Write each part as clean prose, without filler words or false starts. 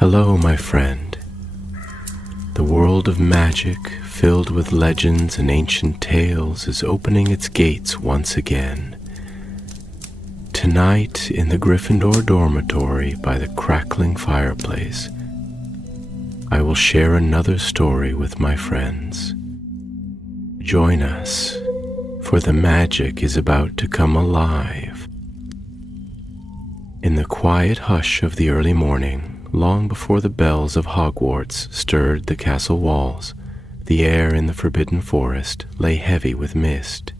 Hello, my friend. The world of magic, filled with legends and ancient tales, is opening its gates once again. Tonight, in the Gryffindor dormitory by the crackling fireplace, I will share another story with my friends. Join us, for the magic is about to come alive. In the quiet hush of the early morning, long before the bells of Hogwarts stirred the castle walls, the air in the forbidden forest lay heavy with mist.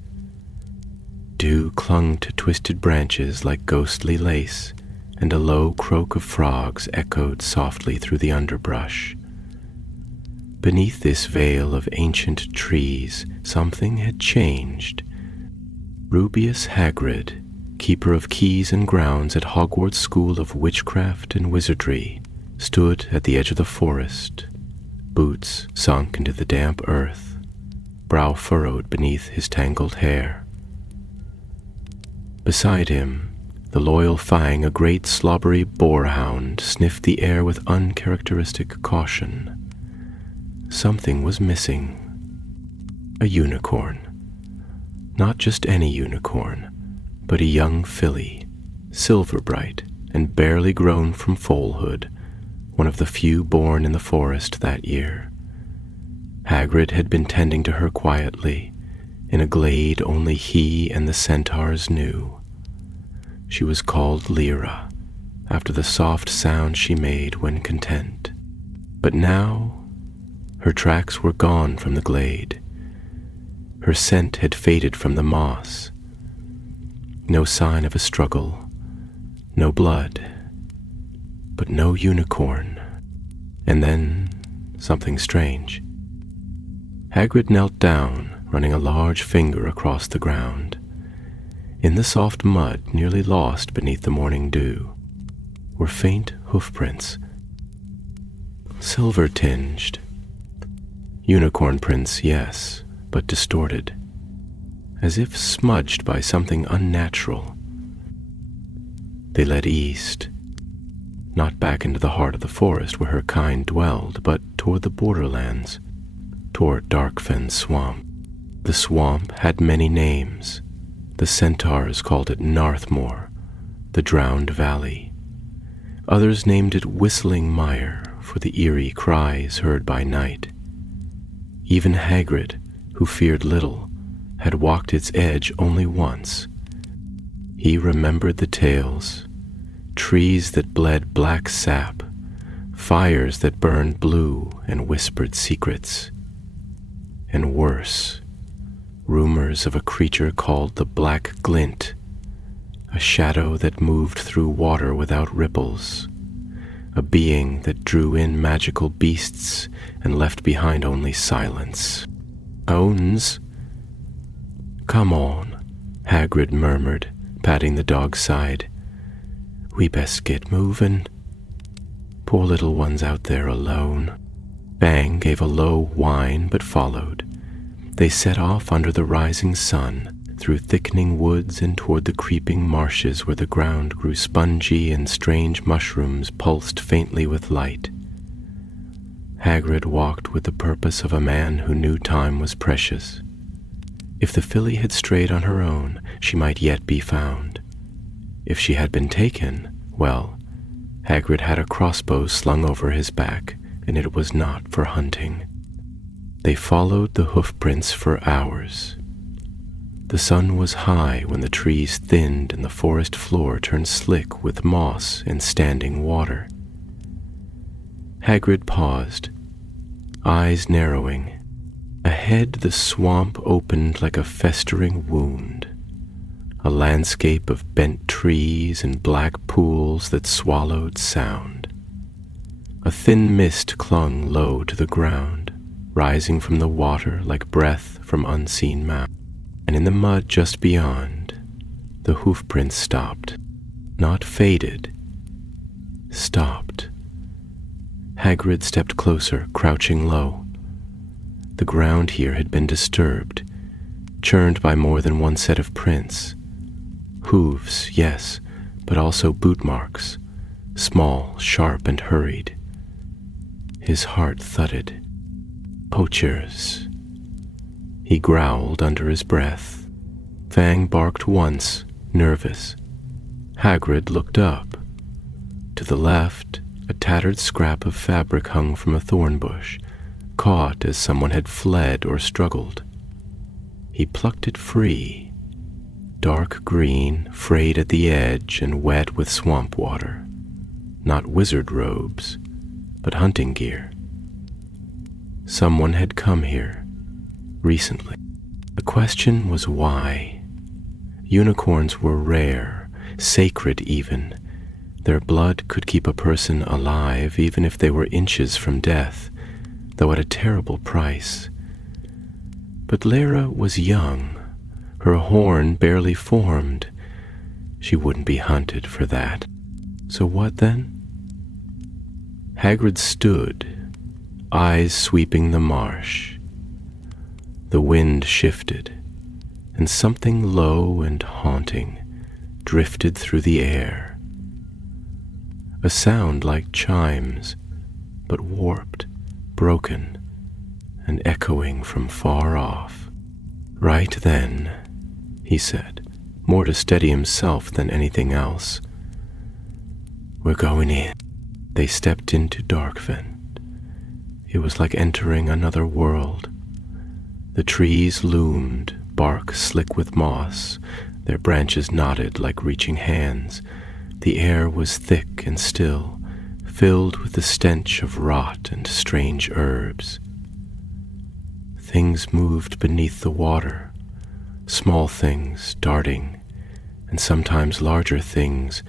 Dew clung to twisted branches like ghostly lace, and a low croak of frogs echoed softly through the underbrush. Beneath this veil of ancient trees, something had changed. Rubeus Hagrid, keeper of keys and grounds at Hogwarts School of Witchcraft and Wizardry, stood at the edge of the forest, boots sunk into the damp earth, brow furrowed beneath his tangled hair. Beside him, the loyal Fang, a great slobbery boarhound, sniffed the air with uncharacteristic caution. Something was missing. A unicorn. Not just any unicorn, but a young filly, silver bright and barely grown from foalhood, one of the few born in the forest that year. Hagrid had been tending to her quietly, in a glade only he and the centaurs knew. She was called Lyra, after the soft sound she made when content. But now, her tracks were gone from the glade. Her scent had faded from the moss. No sign of a struggle, no blood, but no unicorn. And then something strange. Hagrid knelt down, running a large finger across the ground. In the soft mud, nearly lost beneath the morning dew, were faint hoofprints, silver-tinged. Unicorn prints, yes, but distorted, as if smudged by something unnatural. They led east, not back into the heart of the forest where her kind dwelled, but toward the borderlands, toward Darkfen Swamp. The swamp had many names. The centaurs called it Narthmoor, the Drowned Valley. Others named it Whistling Mire for the eerie cries heard by night. Even Hagrid, who feared little, had walked its edge only once. He remembered the tales, trees that bled black sap, fires that burned blue and whispered secrets. And worse, rumors of a creature called the Black Glint, a shadow that moved through water without ripples, a being that drew in magical beasts and left behind only silence. Owns? Come on, Hagrid murmured, patting the dog's side. We best get moving. Poor little one's out there alone. Bang gave a low whine but followed. They set off under the rising sun, through thickening woods and toward the creeping marshes where the ground grew spongy and strange mushrooms pulsed faintly with light. Hagrid walked with the purpose of a man who knew time was precious. If the filly had strayed on her own, she might yet be found. If she had been taken, well, Hagrid had a crossbow slung over his back, and it was not for hunting. They followed the hoofprints for hours. The sun was high when the trees thinned and the forest floor turned slick with moss and standing water. Hagrid paused, eyes narrowing. Ahead the swamp opened like a festering wound, a landscape of bent trees and black pools that swallowed sound. A thin mist clung low to the ground, rising from the water like breath from unseen mouths. And in the mud just beyond, the hoofprints stopped. Not faded, stopped. Hagrid stepped closer, crouching low. The ground here had been disturbed, churned by more than one set of prints. Hooves, yes, but also boot marks, small, sharp, and hurried, His heart thudded. Poachers. He growled under his breath. Fang barked once, nervous. Hagrid looked up. To the left, a tattered scrap of fabric hung from a thorn bush, caught as someone had fled or struggled. He plucked it free, dark green, frayed at the edge and wet with swamp water. Not wizard robes, but hunting gear. Someone had come here, recently. The question was why. Unicorns were rare, sacred even. Their blood could keep a person alive even if they were inches from death, though at a terrible price. But Lyra was young, her horn barely formed. She wouldn't be hunted for that. So what then? Hagrid stood, eyes sweeping the marsh. The wind shifted, and something low and haunting drifted through the air. A sound like chimes, but warped, broken, and echoing from far off. Right then, he said, more to steady himself than anything else. We're going in. They stepped into Darkfen. It was like entering another world. The trees loomed, bark slick with moss, their branches knotted like reaching hands. The air was thick and still, filled with the stench of rot and strange herbs. Things moved beneath the water, small things darting, and sometimes larger things.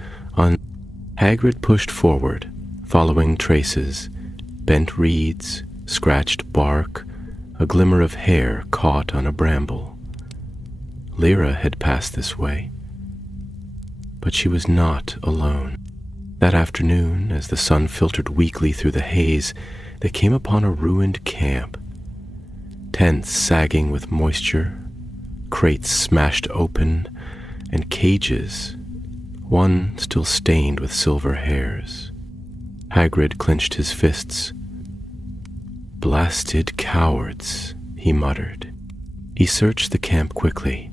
Hagrid pushed forward, following traces, bent reeds, scratched bark, a glimmer of hair caught on a bramble. Lyra had passed this way, but she was not alone. That afternoon, as the sun filtered weakly through the haze, they came upon a ruined camp. Tents sagging with moisture, crates smashed open, and cages, one still stained with silver hairs. Hagrid clenched his fists. Blasted cowards, he muttered. He searched the camp quickly.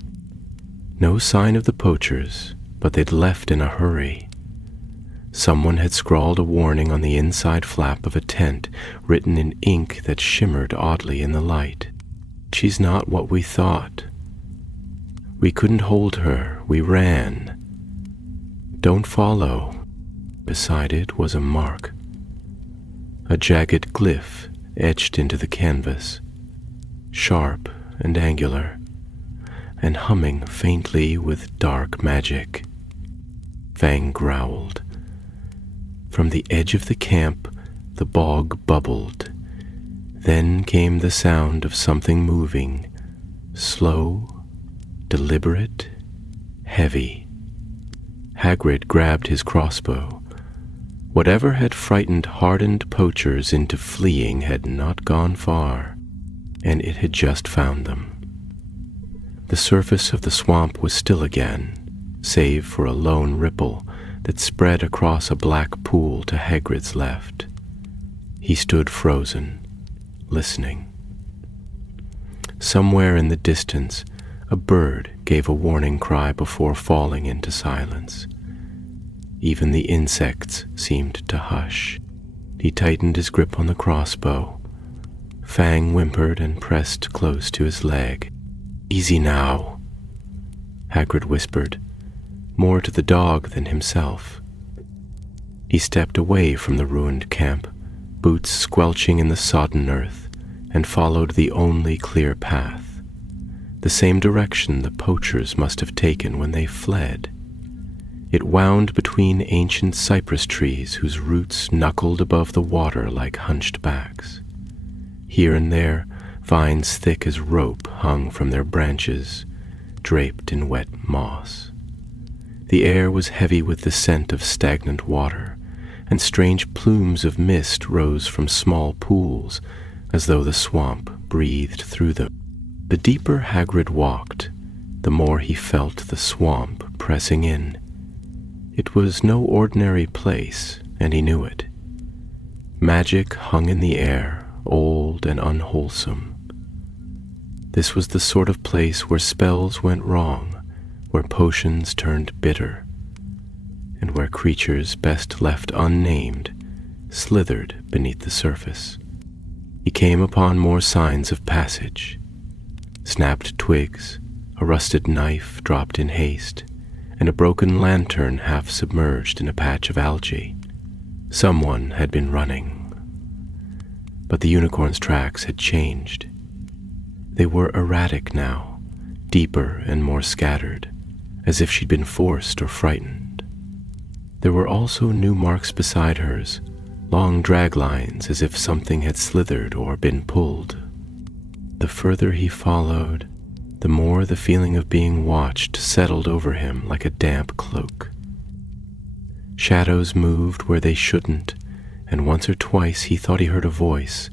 No sign of the poachers, but they'd left in a hurry. Someone had scrawled a warning on the inside flap of a tent, written in ink that shimmered oddly in the light. She's not what we thought. We couldn't hold her, we ran. Don't follow. Beside it was a mark. A jagged glyph etched into the canvas, sharp and angular, and humming faintly with dark magic. Fang growled. From the edge of the camp, the bog bubbled. Then came the sound of something moving, slow, deliberate, heavy. Hagrid grabbed his crossbow. Whatever had frightened hardened poachers into fleeing had not gone far, and it had just found them. The surface of the swamp was still again, save for a lone ripple that spread across a black pool to Hagrid's left. He stood frozen, listening. Somewhere in the distance, a bird gave a warning cry before falling into silence. Even the insects seemed to hush. He tightened his grip on the crossbow. Fang whimpered and pressed close to his leg. Easy now, Hagrid whispered, more to the dog than himself. He stepped away from the ruined camp, boots squelching in the sodden earth, and followed the only clear path, the same direction the poachers must have taken when they fled. It wound between ancient cypress trees whose roots knuckled above the water like hunched backs. Here and there, vines thick as rope hung from their branches, draped in wet moss. The air was heavy with the scent of stagnant water, and strange plumes of mist rose from small pools, as though the swamp breathed through them. The deeper Hagrid walked, the more he felt the swamp pressing in. It was no ordinary place, and he knew it. Magic hung in the air, old and unwholesome. This was the sort of place where spells went wrong, where potions turned bitter, and where creatures best left unnamed slithered beneath the surface. He came upon more signs of passage: snapped twigs, a rusted knife dropped in haste, and a broken lantern half submerged in a patch of algae. Someone had been running. But the unicorn's tracks had changed. They were erratic now, deeper and more scattered, as if she'd been forced or frightened. There were also new marks beside hers, long drag lines as if something had slithered or been pulled. The further he followed, the more the feeling of being watched settled over him like a damp cloak. Shadows moved where they shouldn't, and once or twice he thought he heard a voice,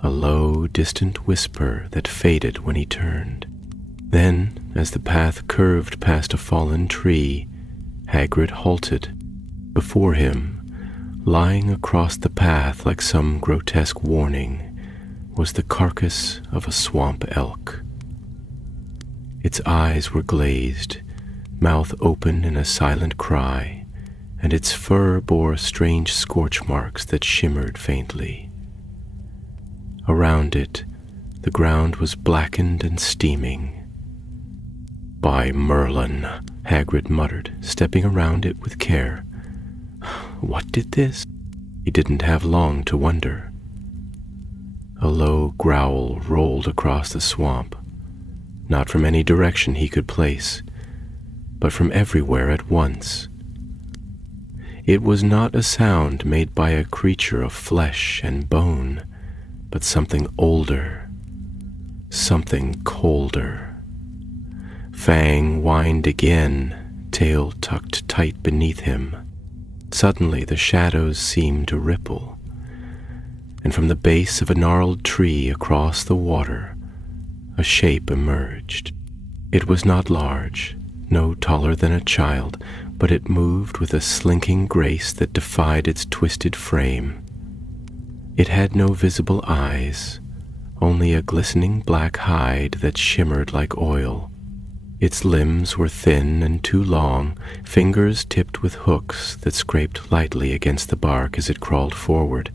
a low, distant whisper that faded when he turned. Then, as the path curved past a fallen tree, Hagrid halted. Before him, lying across the path like some grotesque warning, was the carcass of a swamp elk. Its eyes were glazed, mouth open in a silent cry, and its fur bore strange scorch marks that shimmered faintly. Around it, the ground was blackened and steaming. "By Merlin," Hagrid muttered, stepping around it with care. What did this? He didn't have long to wonder. A low growl rolled across the swamp, not from any direction he could place, but from everywhere at once. It was not a sound made by a creature of flesh and bone, but something older, something colder. Fang whined again, tail tucked tight beneath him. Suddenly the shadows seemed to ripple, and from the base of a gnarled tree across the water, a shape emerged. It was not large, no taller than a child, but it moved with a slinking grace that defied its twisted frame. It had no visible eyes, only a glistening black hide that shimmered like oil. Its limbs were thin and too long, fingers tipped with hooks that scraped lightly against the bark as it crawled forward.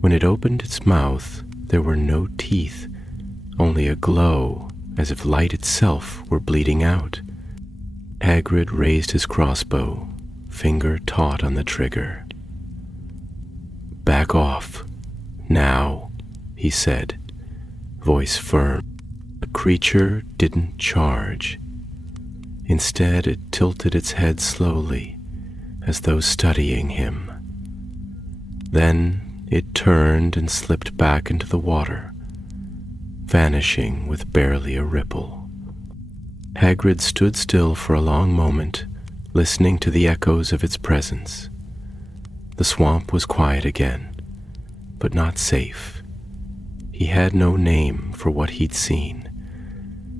When it opened its mouth, there were no teeth, only a glow, as if light itself were bleeding out. Hagrid raised his crossbow, finger taut on the trigger. "Back off, now," he said, voice firm. The creature didn't charge. Instead, it tilted its head slowly, as though studying him. Then it turned and slipped back into the water, vanishing with barely a ripple. Hagrid stood still for a long moment, listening to the echoes of its presence. The swamp was quiet again, but not safe. He had no name for what he'd seen,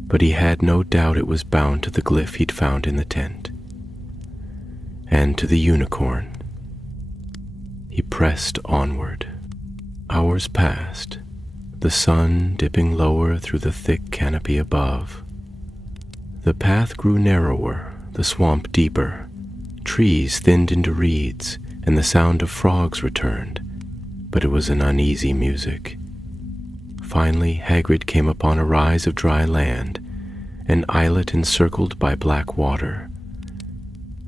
but he had no doubt it was bound to the glyph he'd found in the tent, and to the unicorn. He pressed onward. Hours passed, the sun dipping lower through the thick canopy above. The path grew narrower, the swamp deeper. Trees thinned into reeds, and the sound of frogs returned, but it was an uneasy music. Finally, Hagrid came upon a rise of dry land, an islet encircled by black water.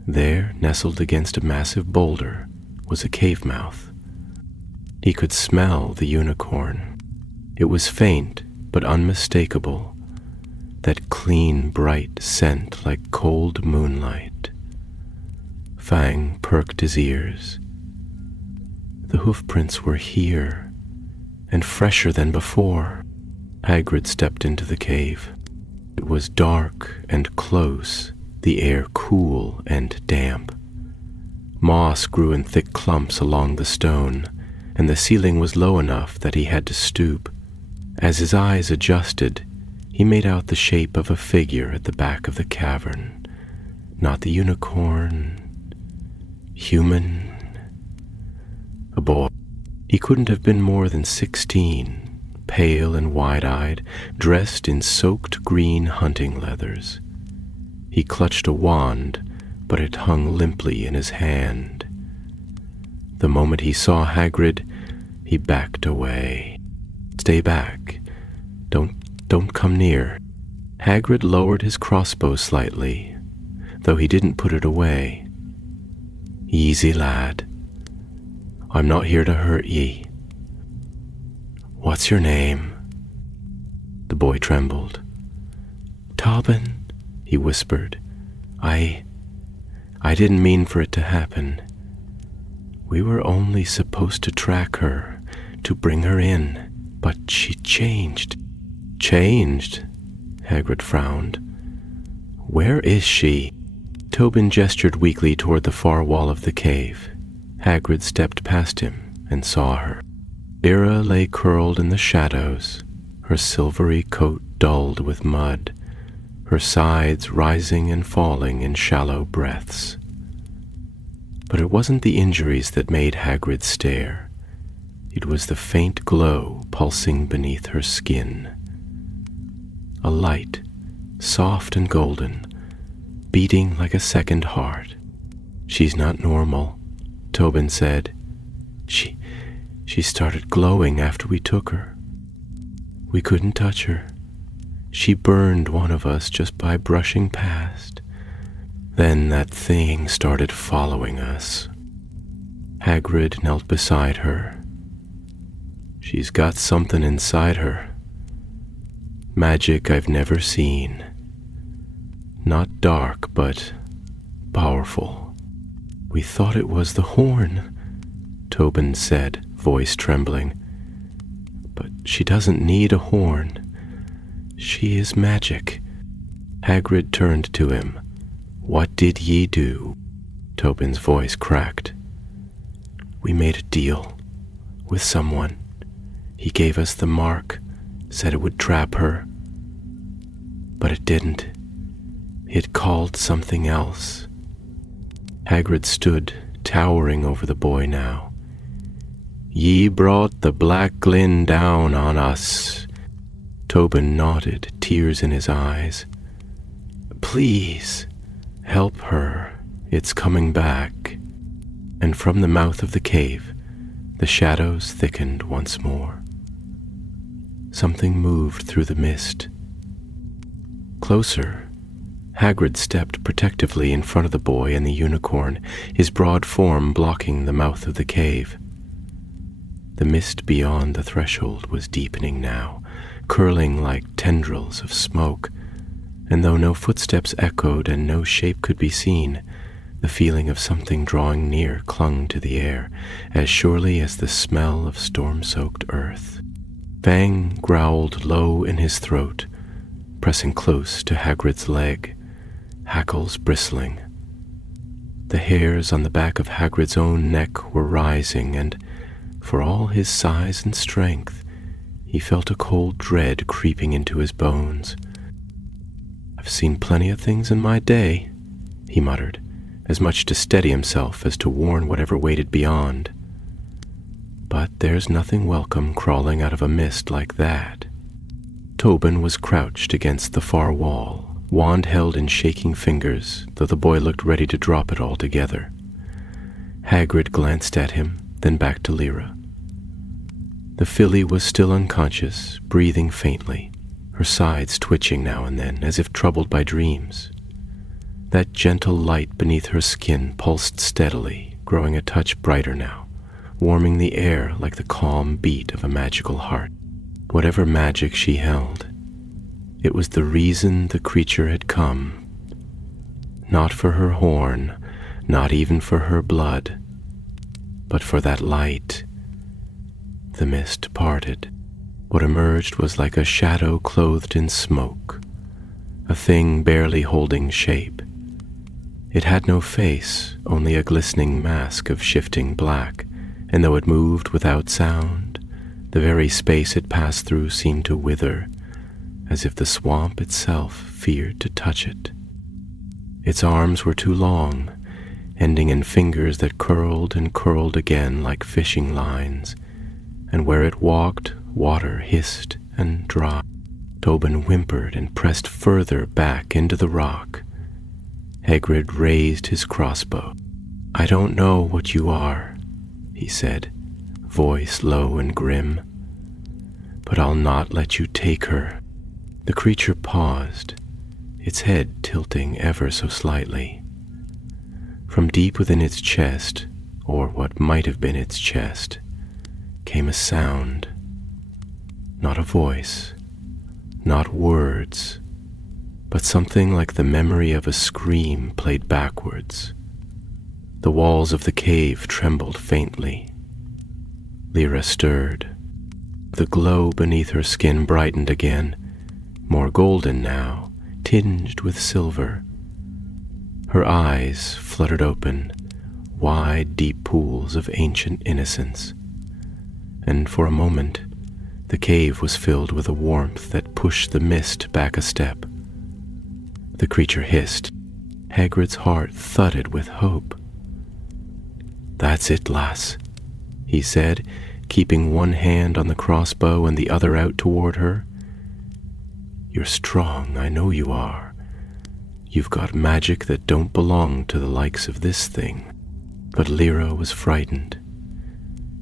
There, nestled against a massive boulder, was a cave mouth. He could smell the unicorn. It was faint, but unmistakable, that clean, bright scent like cold moonlight. Fang perked his ears. The hoofprints were here, and fresher than before. Hagrid stepped into the cave. It was dark and close, the air cool and damp. Moss grew in thick clumps along the stone, and the ceiling was low enough that he had to stoop. As his eyes adjusted, he made out the shape of a figure at the back of the cavern. Not the unicorn. Human. A boy. He couldn't have been more than 16, pale and wide-eyed, dressed in soaked green hunting leathers. He clutched a wand, but it hung limply in his hand. The moment he saw Hagrid, he backed away. "Stay back. Don't come near." Hagrid lowered his crossbow slightly, though he didn't put it away. "Easy, lad. I'm not here to hurt ye. What's your name?" The boy trembled. "Tobin," he whispered. I didn't mean for it to happen. We were only supposed to track her, to bring her in, but she changed." "Changed?" Hagrid frowned. "Where is she?" Tobin gestured weakly toward the far wall of the cave. Hagrid stepped past him and saw her. Lyra lay curled in the shadows, her silvery coat dulled with mud, her sides rising and falling in shallow breaths. But it wasn't the injuries that made Hagrid stare. It was the faint glow pulsing beneath her skin. A light, soft and golden, beating like a second heart. "She's not normal," Tobin said. She started glowing after we took her. We couldn't touch her. She burned one of us just by brushing past. Then that thing started following us." Hagrid knelt beside her. "She's got something inside her. Magic I've never seen. Not dark, but powerful." "We thought it was the horn," Tobin said, voice trembling. "But she doesn't need a horn. She is magic." Hagrid turned to him. "What did ye do?" Tobin's voice cracked. "We made a deal with someone. He gave us the mark, said it would trap her. But it didn't. It called something else." Hagrid stood, towering over the boy now. "Ye brought the Black Glynn down on us." Tobin nodded, tears in his eyes. "Please, help her. It's coming back." And from the mouth of the cave, the shadows thickened once more. Something moved through the mist. Closer, Hagrid stepped protectively in front of the boy and the unicorn, his broad form blocking the mouth of the cave. The mist beyond the threshold was deepening now, curling like tendrils of smoke, and though no footsteps echoed and no shape could be seen, the feeling of something drawing near clung to the air, as surely as the smell of storm-soaked earth. Fang growled low in his throat, pressing close to Hagrid's leg, hackles bristling. The hairs on the back of Hagrid's own neck were rising, and, for all his size and strength, he felt a cold dread creeping into his bones. "I've seen plenty of things in my day," he muttered, as much to steady himself as to warn whatever waited beyond. "But there's nothing welcome crawling out of a mist like that." Tobin was crouched against the far wall, wand held in shaking fingers, though the boy looked ready to drop it altogether. Hagrid glanced at him, then back to Lyra. The filly was still unconscious, breathing faintly, her sides twitching now and then, as if troubled by dreams. That gentle light beneath her skin pulsed steadily, growing a touch brighter now, warming the air like the calm beat of a magical heart. Whatever magic she held, it was the reason the creature had come. Not for her horn, not even for her blood, but for that light. The mist parted. What emerged was like a shadow clothed in smoke, a thing barely holding shape. It had no face, only a glistening mask of shifting black, and though it moved without sound, the very space it passed through seemed to wither, as if the swamp itself feared to touch it. Its arms were too long, ending in fingers that curled and curled again like fishing lines, and where it walked, water hissed and dropped. Tobin whimpered and pressed further back into the rock. Hagrid raised his crossbow. "I don't know what you are," he said, voice low and grim, "but I'll not let you take her." The creature paused, its head tilting ever so slightly. From deep within its chest, or what might have been its chest, came a sound. Not a voice, not words, but something like the memory of a scream played backwards. The walls of the cave trembled faintly. Lyra stirred. The glow beneath her skin brightened again, more golden now, tinged with silver. Her eyes fluttered open, wide, deep pools of ancient innocence. And for a moment, the cave was filled with a warmth that pushed the mist back a step. The creature hissed. Hagrid's heart thudded with hope. "That's it, lass," he said, keeping one hand on the crossbow and the other out toward her. "You're strong, I know you are. You've got magic that don't belong to the likes of this thing." But Lyra was frightened.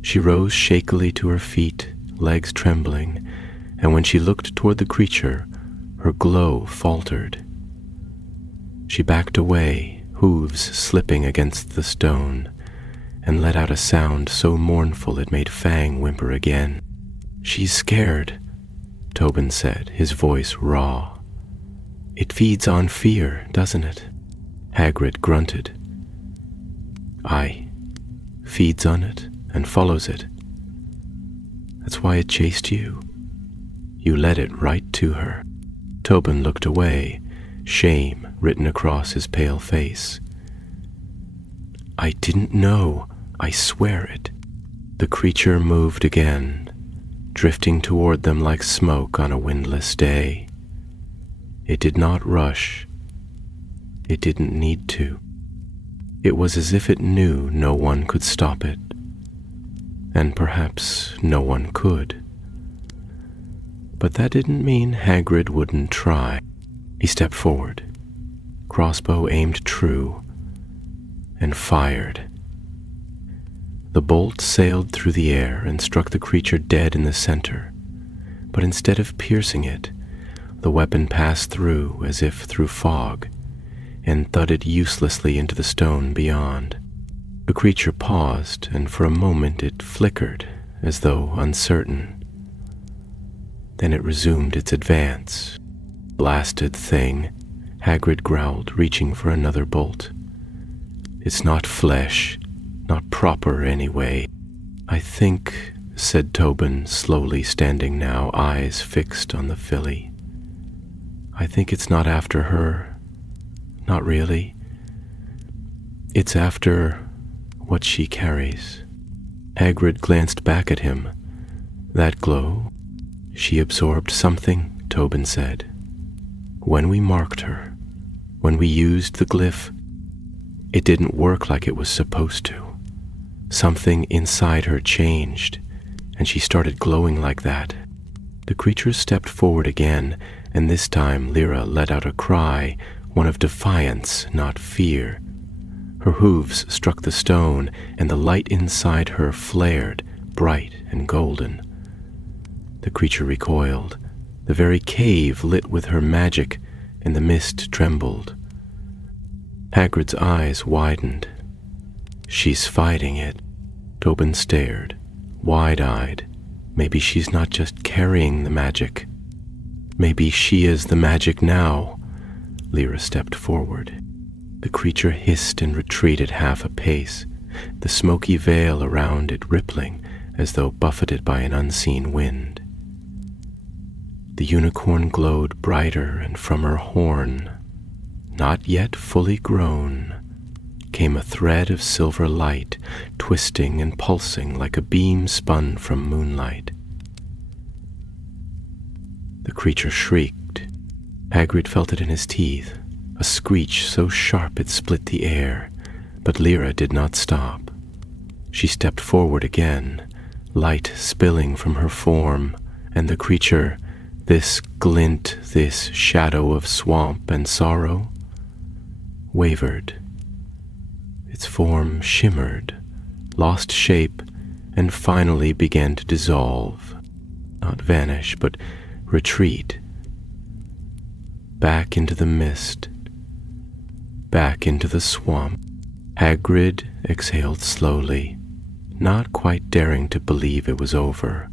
She rose shakily to her feet, legs trembling, and when she looked toward the creature, her glow faltered. She backed away, hooves slipping against the stone, and let out a sound so mournful it made Fang whimper again. "She's scared," Tobin said, his voice raw. "It feeds on fear, doesn't it?" Hagrid grunted. "Aye, feeds on it and follows it. That's why it chased you. You led it right to her." Tobin looked away, shame written across his pale face. "I didn't know, I swear it." The creature moved again, drifting toward them like smoke on a windless day. It did not rush. It didn't need to. It was as if it knew no one could stop it, and perhaps no one could. But that didn't mean Hagrid wouldn't try. He stepped forward, crossbow aimed true, and fired. The bolt sailed through the air and struck the creature dead in the center, but instead of piercing it, the weapon passed through as if through fog, and thudded uselessly into the stone beyond. The creature paused, and for a moment it flickered, as though uncertain. Then it resumed its advance. "Blasted thing," Hagrid growled, reaching for another bolt. "It's not flesh, not proper anyway." "I think," said Tobin, slowly standing now, eyes fixed on the filly. "I think it's not after her. Not really. It's after what she carries." Hagrid glanced back at him. "That glow? She absorbed something," Tobin said. "When we marked her, when we used the glyph, it didn't work like it was supposed to. Something inside her changed, and she started glowing like that." The creature stepped forward again, and this time Lyra let out a cry, one of defiance, not fear. Her hooves struck the stone, and the light inside her flared, bright and golden. The creature recoiled. The very cave lit with her magic, and the mist trembled. Hagrid's eyes widened. "She's fighting it." Tobin stared, wide-eyed. Maybe she's not just carrying the magic. Maybe she is the magic now. Lyra stepped forward. The creature hissed and retreated half a pace, the smoky veil around it rippling as though buffeted by an unseen wind. The unicorn glowed brighter, and from her horn, not yet fully grown, came a thread of silver light, twisting and pulsing like a beam spun from moonlight. The creature shrieked. Hagrid felt it in his teeth, a screech so sharp it split the air, But Lyra did not stop. She stepped forward again, light spilling from her form, and the creature, this glint, this shadow of swamp and sorrow, wavered. Its form shimmered, lost shape, and finally began to dissolve, not vanish, but retreat, back into the mist, back into the swamp. Hagrid exhaled slowly, not quite daring to believe it was over.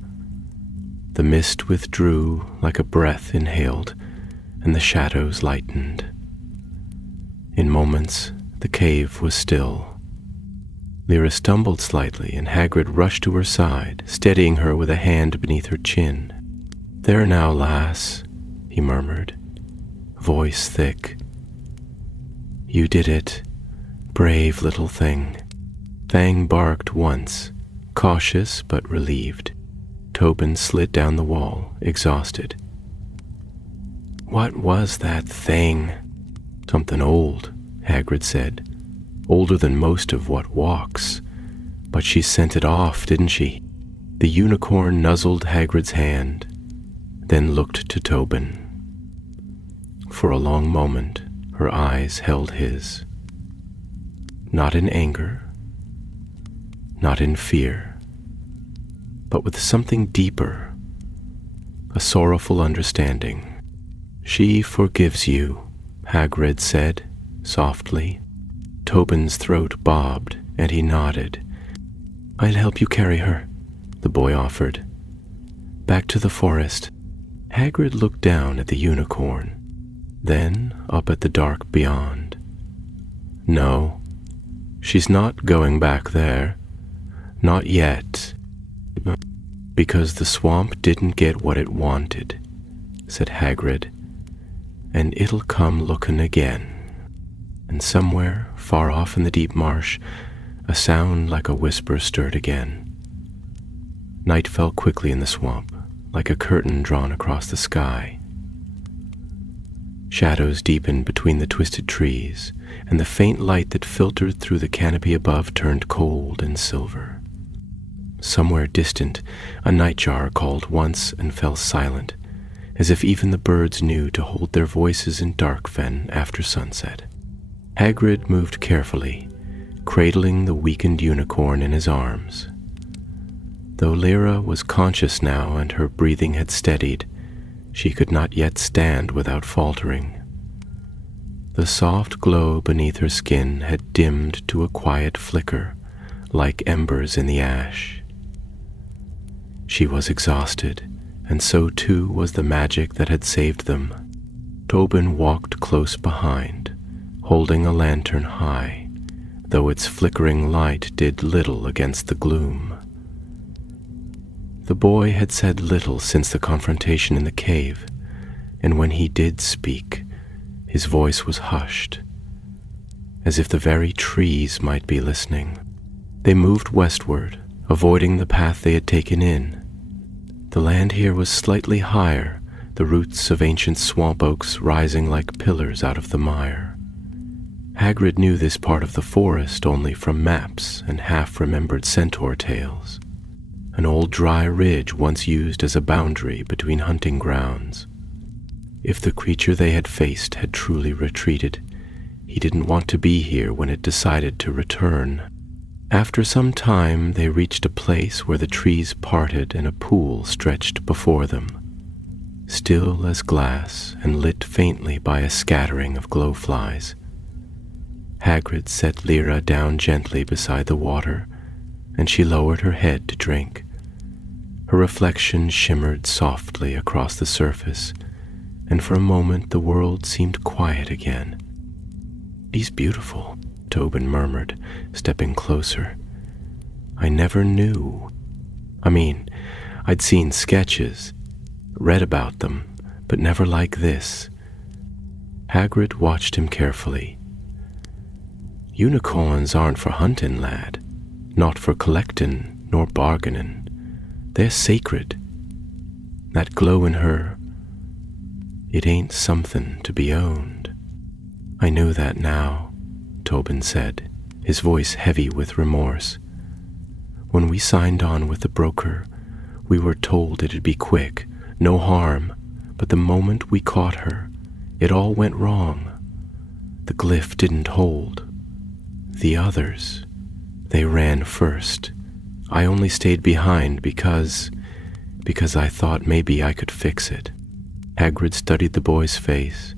The mist withdrew like a breath inhaled, and the shadows lightened. In moments, the cave was still. Lyra stumbled slightly, and Hagrid rushed to her side, steadying her with a hand beneath her chin. "There now, lass," he murmured, voice thick. "You did it. Brave little thing." Fang barked once, cautious but relieved. Tobin slid down the wall, exhausted. "What was that thing?" "Something old," Hagrid said. "Older than most of what walks. But she sent it off, didn't she?" The unicorn nuzzled Hagrid's hand, then looked to Tobin. For a long moment, her eyes held his. Not in anger, not in fear, but with something deeper, a sorrowful understanding. "She forgives you," Hagrid said, softly. Tobin's throat bobbed, and he nodded. "I'll help you carry her," the boy offered. "Back to the forest." Hagrid looked down at the unicorn, then up at the dark beyond. "No, she's not going back there. Not yet. Because the swamp didn't get what it wanted," said Hagrid. "And it'll come looking again." And somewhere, far off in the deep marsh, a sound like a whisper stirred again. Night fell quickly in the swamp, like a curtain drawn across the sky. Shadows deepened between the twisted trees, and the faint light that filtered through the canopy above turned cold and silver. Somewhere distant, a nightjar called once and fell silent, as if even the birds knew to hold their voices in Darkfen after sunset. Hagrid moved carefully, cradling the weakened unicorn in his arms. Though Lyra was conscious now and her breathing had steadied, she could not yet stand without faltering. The soft glow beneath her skin had dimmed to a quiet flicker, like embers in the ash. She was exhausted, and so too was the magic that had saved them. Tobin walked close behind, holding a lantern high, though its flickering light did little against the gloom. The boy had said little since the confrontation in the cave, and when he did speak, his voice was hushed, as if the very trees might be listening. They moved westward, avoiding the path they had taken in. The land here was slightly higher, the roots of ancient swamp oaks rising like pillars out of the mire. Hagrid knew this part of the forest only from maps and half-remembered centaur tales. An old dry ridge once used as a boundary between hunting grounds. If the creature they had faced had truly retreated, he didn't want to be here when it decided to return. After some time, they reached a place where the trees parted and a pool stretched before them, still as glass and lit faintly by a scattering of glowflies. Hagrid set Lyra down gently beside the water, and she lowered her head to drink. Her reflection shimmered softly across the surface, and for a moment the world seemed quiet again. "He's beautiful," Tobin murmured, stepping closer. "I never knew. I'd seen sketches, read about them, but never like this." Hagrid watched him carefully. "Unicorns aren't for huntin', lad. Not for collectin' nor bargainin'. They're sacred. That glow in her, it ain't something to be owned." "I know that now," Tobin said. his voice heavy with remorse. "When we signed on with the broker, we were told it'd be quick, no harm, but the moment we caught her, it all went wrong. The glyph didn't hold. The others, they ran first. I only stayed behind because I thought maybe I could fix it." Hagrid studied the boy's face,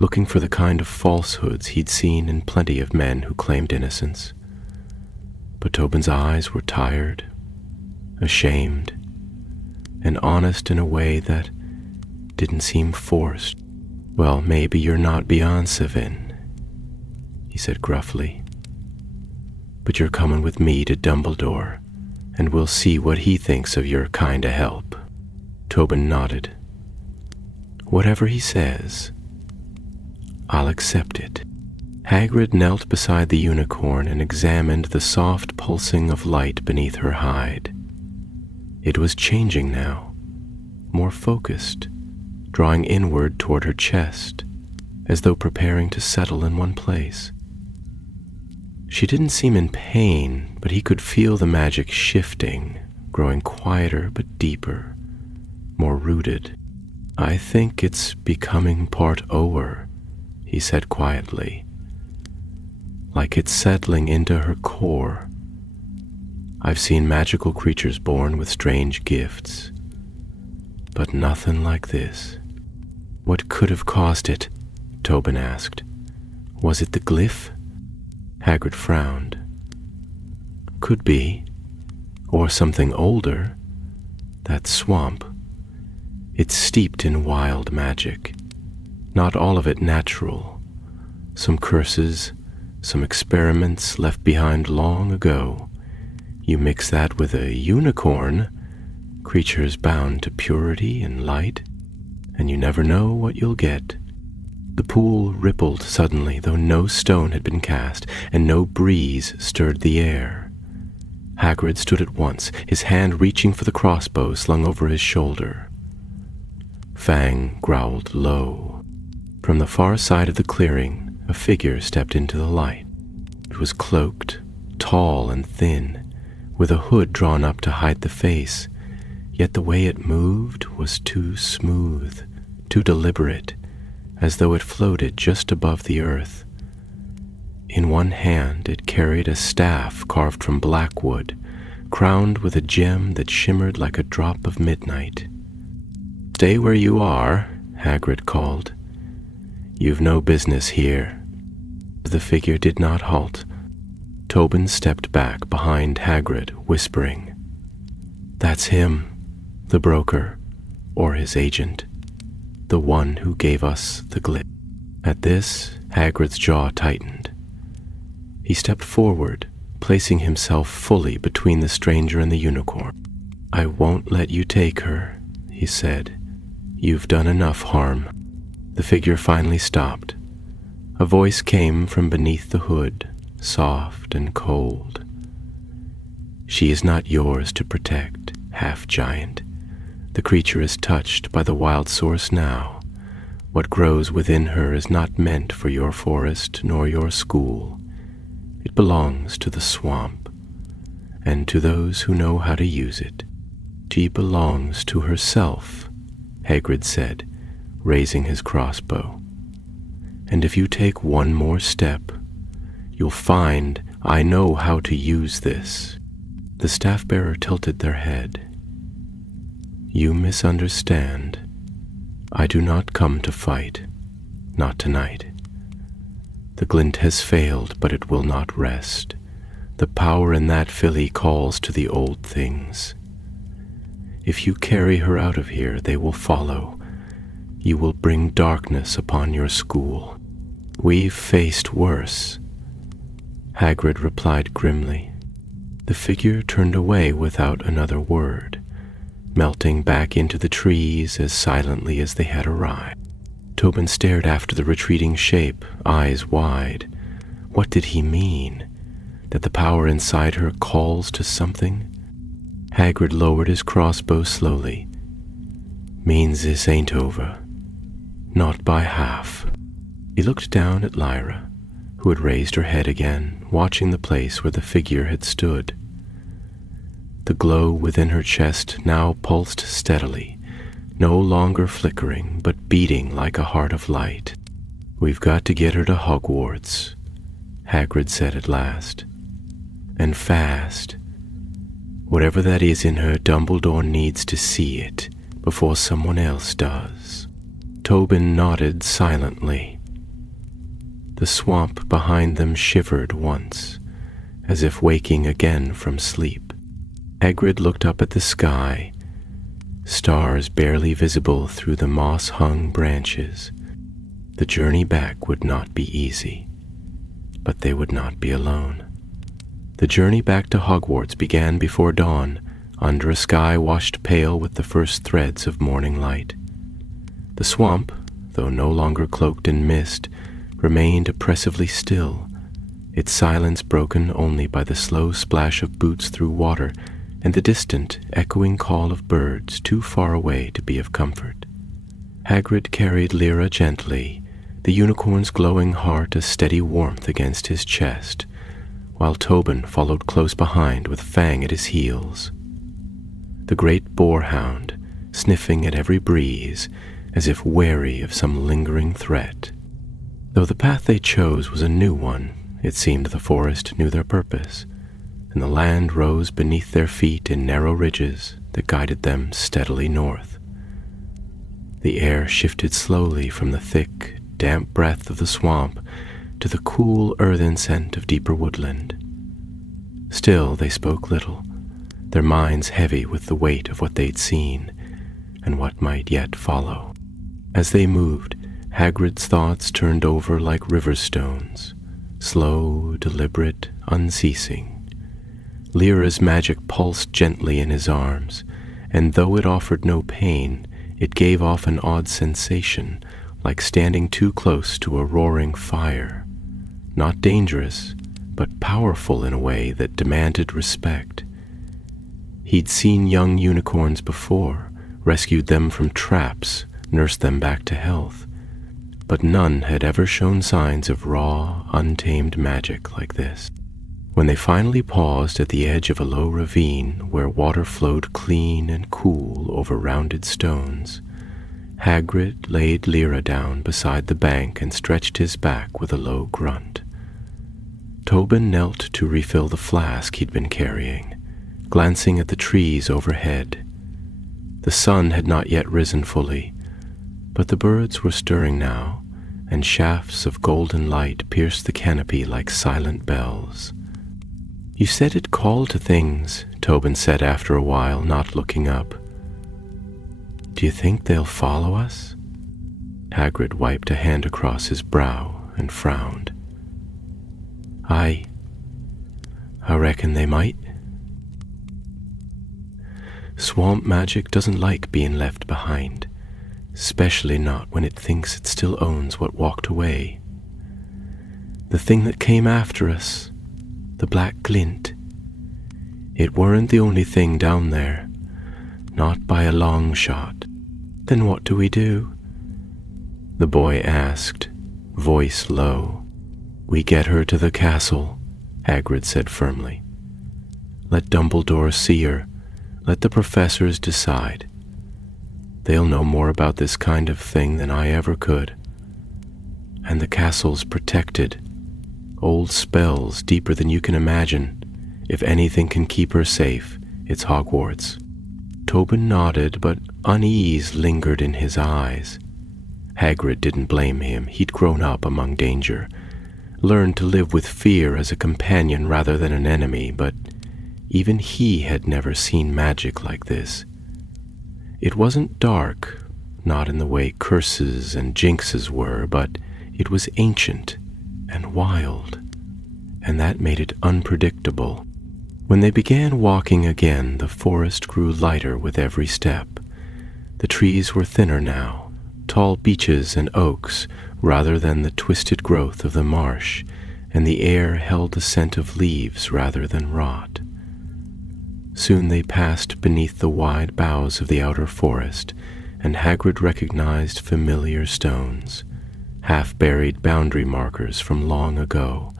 looking for the kind of falsehoods he'd seen in plenty of men who claimed innocence. But Tobin's eyes were tired, ashamed, and honest in a way that didn't seem forced. "Well, maybe you're not beyond Savin," he said gruffly. "But you're coming with me to Dumbledore, and we'll see what he thinks of your kind of help." Tobin nodded. "Whatever he says, I'll accept it." Hagrid knelt beside the unicorn and examined the soft pulsing of light beneath her hide. It was changing now, more focused, drawing inward toward her chest, as though preparing to settle in one place. She didn't seem in pain, but he could feel the magic shifting, growing quieter but deeper, more rooted. "I think it's becoming part Ower," he said quietly, "like it's settling into her core. I've seen magical creatures born with strange gifts, but nothing like this." "What could have caused it?" Tobin asked. "Was it the glyph?" Hagrid frowned. "Could be. Or something older. That swamp. It's steeped in wild magic. Not all of it natural. Some curses, some experiments left behind long ago. You mix that with a unicorn, creatures bound to purity and light, and you never know what you'll get." The pool rippled suddenly, though no stone had been cast, and no breeze stirred the air. Hagrid stood at once, his hand reaching for the crossbow slung over his shoulder. Fang growled low. From the far side of the clearing, a figure stepped into the light. It was cloaked, tall and thin, with a hood drawn up to hide the face, yet the way it moved was too smooth, too deliberate, as though it floated just above the earth. In one hand it carried a staff carved from black wood, crowned with a gem that shimmered like a drop of midnight. "Stay where you are," Hagrid called. "You've no business here." The figure did not halt. Tobin stepped back behind Hagrid, whispering, "That's him, the broker, or his agent, the one who gave us the glyph." At this, Hagrid's jaw tightened. He stepped forward, placing himself fully between the stranger and the unicorn. "I won't let you take her," he said. "You've done enough harm." The figure finally stopped. A voice came from beneath the hood, soft and cold. "She is not yours to protect, half-giant. The creature is touched by the wild source now. What grows within her is not meant for your forest nor your school. It belongs to the swamp, and to those who know how to use it. She belongs to herself," Hagrid said, raising his crossbow. "And if you take one more step, you'll find I know how to use this." The staff-bearer tilted their head. "You misunderstand. I do not come to fight, not tonight. The glint has failed, but it will not rest. The power in that filly calls to the old things. If you carry her out of here, they will follow. You will bring darkness upon your school. We've faced worse." Hagrid replied grimly. The figure turned away without another word, melting back into the trees as silently as they had arrived. Tobin stared after the retreating shape, eyes wide. What did he mean? That the power inside her calls to something? Hagrid lowered his crossbow slowly. "Means this ain't over. Not by half." He looked down at Lyra, who had raised her head again, watching the place where the figure had stood. The glow within her chest now pulsed steadily, no longer flickering, but beating like a heart of light. "We've got to get her to Hogwarts," Hagrid said at last. "And fast. Whatever that is in her, Dumbledore needs to see it before someone else does." Tobin nodded silently. The swamp behind them shivered once, as if waking again from sleep. Hagrid looked up at the sky, stars barely visible through the moss-hung branches. The journey back would not be easy, but they would not be alone. The journey back to Hogwarts began before dawn, under a sky washed pale with the first threads of morning light. The swamp, though no longer cloaked in mist, remained oppressively still, its silence broken only by the slow splash of boots through water and the distant, echoing call of birds too far away to be of comfort. Hagrid carried Lyra gently, the unicorn's glowing heart a steady warmth against his chest, while Tobin followed close behind with Fang at his heels. The great boarhound, sniffing at every breeze, as if wary of some lingering threat. Though the path they chose was a new one, it seemed the forest knew their purpose, and the land rose beneath their feet in narrow ridges that guided them steadily north. The air shifted slowly from the thick, damp breath of the swamp to the cool earthen scent of deeper woodland. Still they spoke little, their minds heavy with the weight of what they'd seen and what might yet follow. As they moved, Hagrid's thoughts turned over like river stones, slow, deliberate, unceasing. Lyra's magic pulsed gently in his arms, and though it offered no pain, it gave off an odd sensation, like standing too close to a roaring fire. Not dangerous, but powerful in a way that demanded respect. He'd seen young unicorns before, rescued them from traps, nursed them back to health, but none had ever shown signs of raw, untamed magic like this. When they finally paused at the edge of a low ravine where water flowed clean and cool over rounded stones, Hagrid laid Lyra down beside the bank and stretched his back with a low grunt. Tobin knelt to refill the flask he'd been carrying, glancing at the trees overhead. The sun had not yet risen fully, but the birds were stirring now, and shafts of golden light pierced the canopy like silent bells. "You said it called to things," Tobin said after a while, not looking up. "Do you think they'll follow us?" Hagrid wiped a hand across his brow and frowned. I reckon they might. Swamp magic doesn't like being left behind, especially not when it thinks it still owns what walked away. The thing that came after us, the black glint, it weren't the only thing down there, not by a long shot. Then what do we do? The boy asked, voice low. "We get her to the castle," Hagrid said firmly. "Let Dumbledore see her. Let the professors decide. They'll know more about this kind of thing than I ever could. And the castle's protected. Old spells deeper than you can imagine. If anything can keep her safe, it's Hogwarts." Tobin nodded, but unease lingered in his eyes. Hagrid didn't blame him. He'd grown up among danger, learned to live with fear as a companion rather than an enemy, but even he had never seen magic like this. It wasn't dark, not in the way curses and jinxes were, but it was ancient and wild, and that made it unpredictable. When they began walking again, the forest grew lighter with every step. The trees were thinner now, tall beeches and oaks rather than the twisted growth of the marsh, and the air held the scent of leaves rather than rot. Soon they passed beneath the wide boughs of the outer forest, and Hagrid recognized familiar stones. half-buried boundary markers from long ago,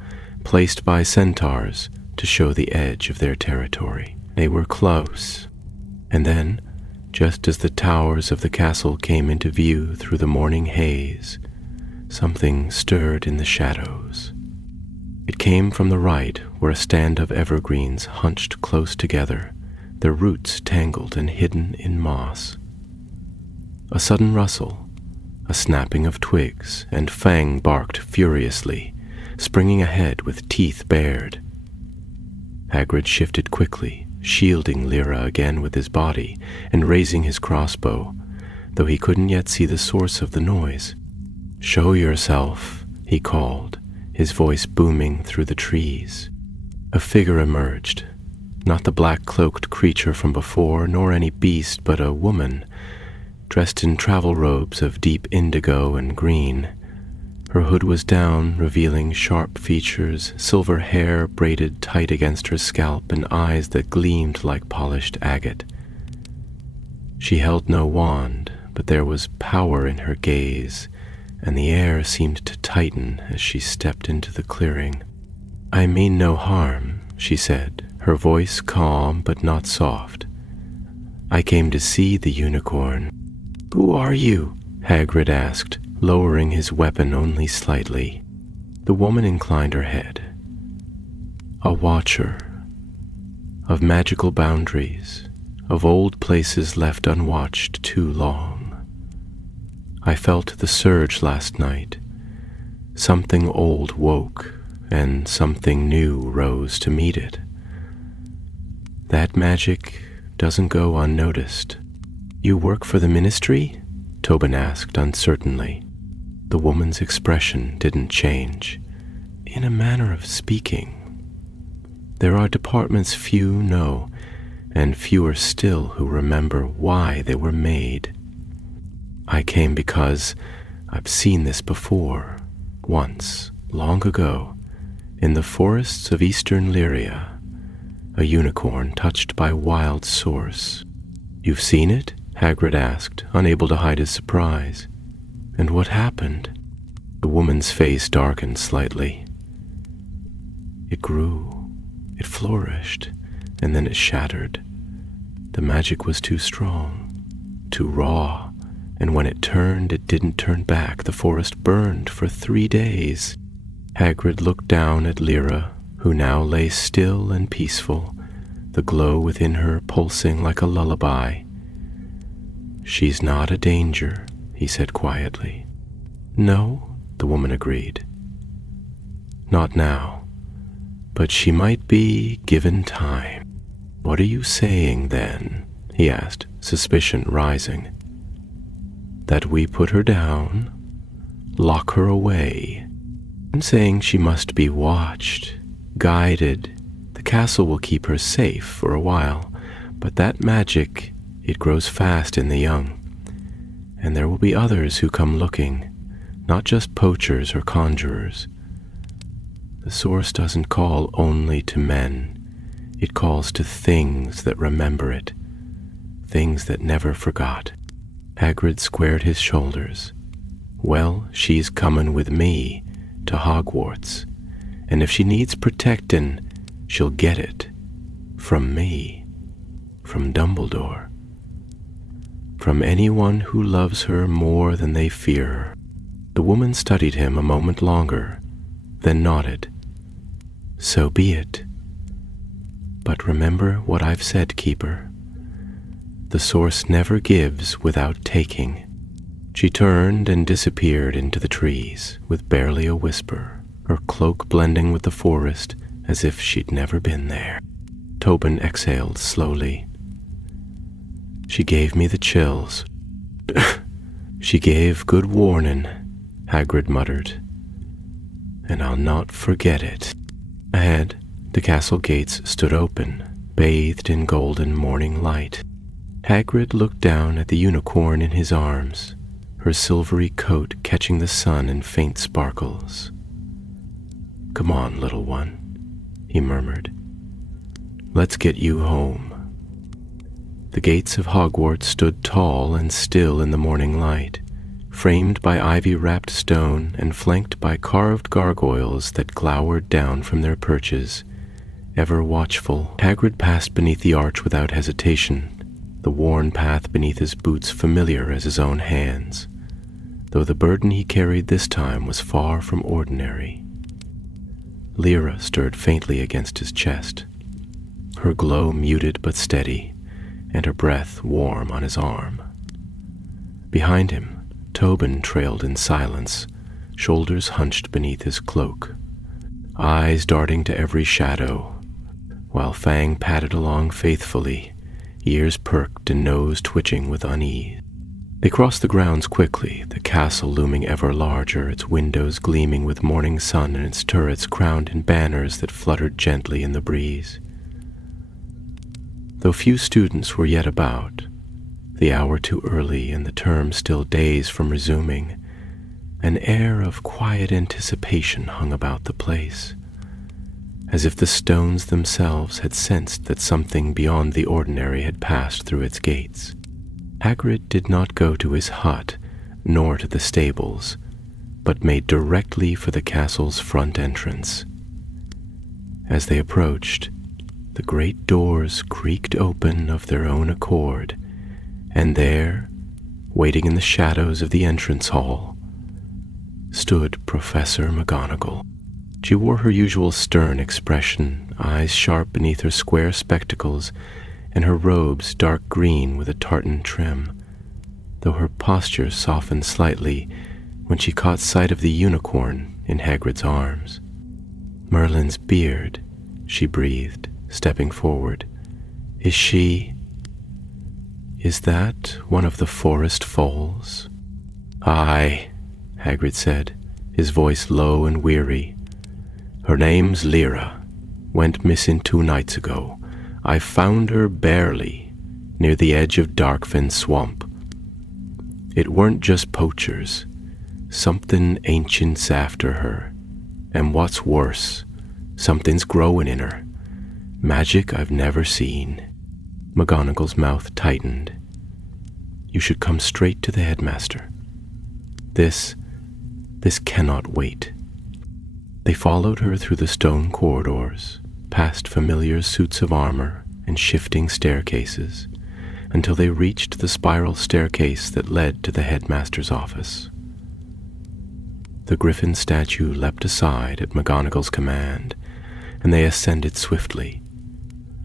placed by centaurs to show the edge of their territory. They were close, and then, just as the towers of the castle came into view through the morning haze, something stirred in the shadows. It came from the right, where a stand of evergreens hunched close together, their roots tangled and hidden in moss. A sudden rustle, a snapping of twigs, and Fang barked furiously, springing ahead with teeth bared. Hagrid shifted quickly, shielding Lyra again with his body and raising his crossbow, though he couldn't yet see the source of the noise. "Show yourself," he called, his voice booming through the trees. A figure emerged, not the black-cloaked creature from before, nor any beast, but a woman, dressed in travel robes of deep indigo and green. Her hood was down, revealing sharp features, silver hair braided tight against her scalp, and eyes that gleamed like polished agate. She held no wand, but there was power in her gaze, and the air seemed to tighten as she stepped into the clearing. "I mean no harm," she said, her voice calm but not soft. "I came to see the unicorn." "Who are you?" Hagrid asked, lowering his weapon only slightly. The woman inclined her head. "A watcher of magical boundaries, of old places left unwatched too long. I felt the surge last night. Something old woke, and something new rose to meet it. That magic doesn't go unnoticed." "You work for the ministry?" Tobin asked uncertainly. The woman's expression didn't change. "In a manner of speaking. There are departments few know, and fewer still who remember why they were made. I came because I've seen this before, once, long ago, in the forests of eastern Lyria, a unicorn touched by wild source." "You've seen it?" Hagrid asked, unable to hide his surprise. "And what happened?" The woman's face darkened slightly. "It grew, it flourished, and then it shattered. The magic was too strong, too raw, and when it turned, it didn't turn back. The forest burned for 3 days. Hagrid looked down at Lyra, who now lay still and peaceful, the glow within her pulsing like a lullaby. "She's not a danger," he said quietly. "No," the woman agreed. "Not now, but she might be given time." "What are you saying, then?" he asked, suspicion rising. "That we put her down, lock her away?" "I'm saying she must be watched, guided. The castle will keep her safe for a while, but that magic, it grows fast in the young, and there will be others who come looking, not just poachers or conjurers. The source doesn't call only to men. It calls to things that remember it, things that never forgot." Hagrid squared his shoulders. "Well, she's comin' with me to Hogwarts, and if she needs protectin', she'll get it. From me, from Dumbledore. From anyone who loves her more than they fear her." The woman studied him a moment longer, then nodded. "So be it. But remember what I've said, Keeper. The source never gives without taking." She turned and disappeared into the trees with barely a whisper, her cloak blending with the forest as if she'd never been there. Tobin exhaled slowly. "She gave me the chills." "She gave good warning," Hagrid muttered. "And I'll not forget it." Ahead, the castle gates stood open, bathed in golden morning light. Hagrid looked down at the unicorn in his arms, her silvery coat catching the sun in faint sparkles. "Come on, little one," he murmured. "Let's get you home." The gates of Hogwarts stood tall and still in the morning light, framed by ivy-wrapped stone and flanked by carved gargoyles that glowered down from their perches, ever watchful. Hagrid passed beneath the arch without hesitation, the worn path beneath his boots familiar as his own hands, though the burden he carried this time was far from ordinary. Lyra stirred faintly against his chest, her glow muted but steady, and her breath warm on his arm. Behind him, Tobin trailed in silence, shoulders hunched beneath his cloak, eyes darting to every shadow, while Fang padded along faithfully, ears perked and nose twitching with unease. They crossed the grounds quickly, the castle looming ever larger, its windows gleaming with morning sun and its turrets crowned in banners that fluttered gently in the breeze. Though few students were yet about, the hour too early and the term still days from resuming, an air of quiet anticipation hung about the place, as if the stones themselves had sensed that something beyond the ordinary had passed through its gates. Hagrid did not go to his hut, nor to the stables, but made directly for the castle's front entrance. As they approached, the great doors creaked open of their own accord, and there, waiting in the shadows of the entrance hall, stood Professor McGonagall. She wore her usual stern expression, eyes sharp beneath her square spectacles, and her robes dark green with a tartan trim, though her posture softened slightly when she caught sight of the unicorn in Hagrid's arms. "Merlin's beard," she breathed, stepping forward. Is that one of the forest foals?" "Aye," Hagrid said, his voice low and weary. "Her name's Lyra. Went missing 2 nights ago. I found her barely, near the edge of Darkfen Swamp. It weren't just poachers. Something ancient's after her. And what's worse, something's growing in her. Magic I've never seen." McGonagall's mouth tightened. "You should come straight to the headmaster. This cannot wait." They followed her through the stone corridors, past familiar suits of armor and shifting staircases, until they reached the spiral staircase that led to the headmaster's office. The griffin statue leapt aside at McGonagall's command, and they ascended swiftly,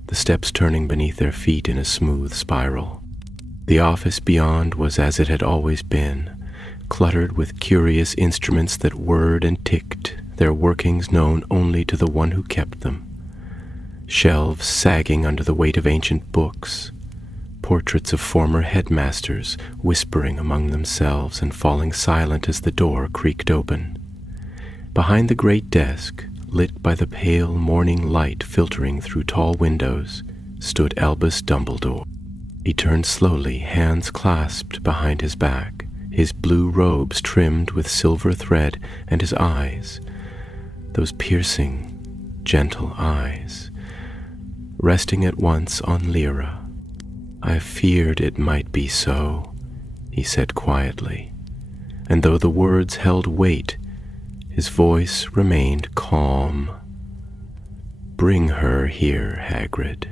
the steps turning beneath their feet in a smooth spiral. The office beyond was as it had always been, cluttered with curious instruments that whirred and ticked, their workings known only to the one who kept them. Shelves sagging under the weight of ancient books, portraits of former headmasters whispering among themselves and falling silent as the door creaked open. Behind the great desk, lit by the pale morning light filtering through tall windows, stood Albus Dumbledore. He turned slowly, hands clasped behind his back, his blue robes trimmed with silver thread, and his eyes, those piercing, gentle eyes, resting at once on Lyra. "I feared it might be so," he said quietly, and though the words held weight, his voice remained calm. "Bring her here, Hagrid."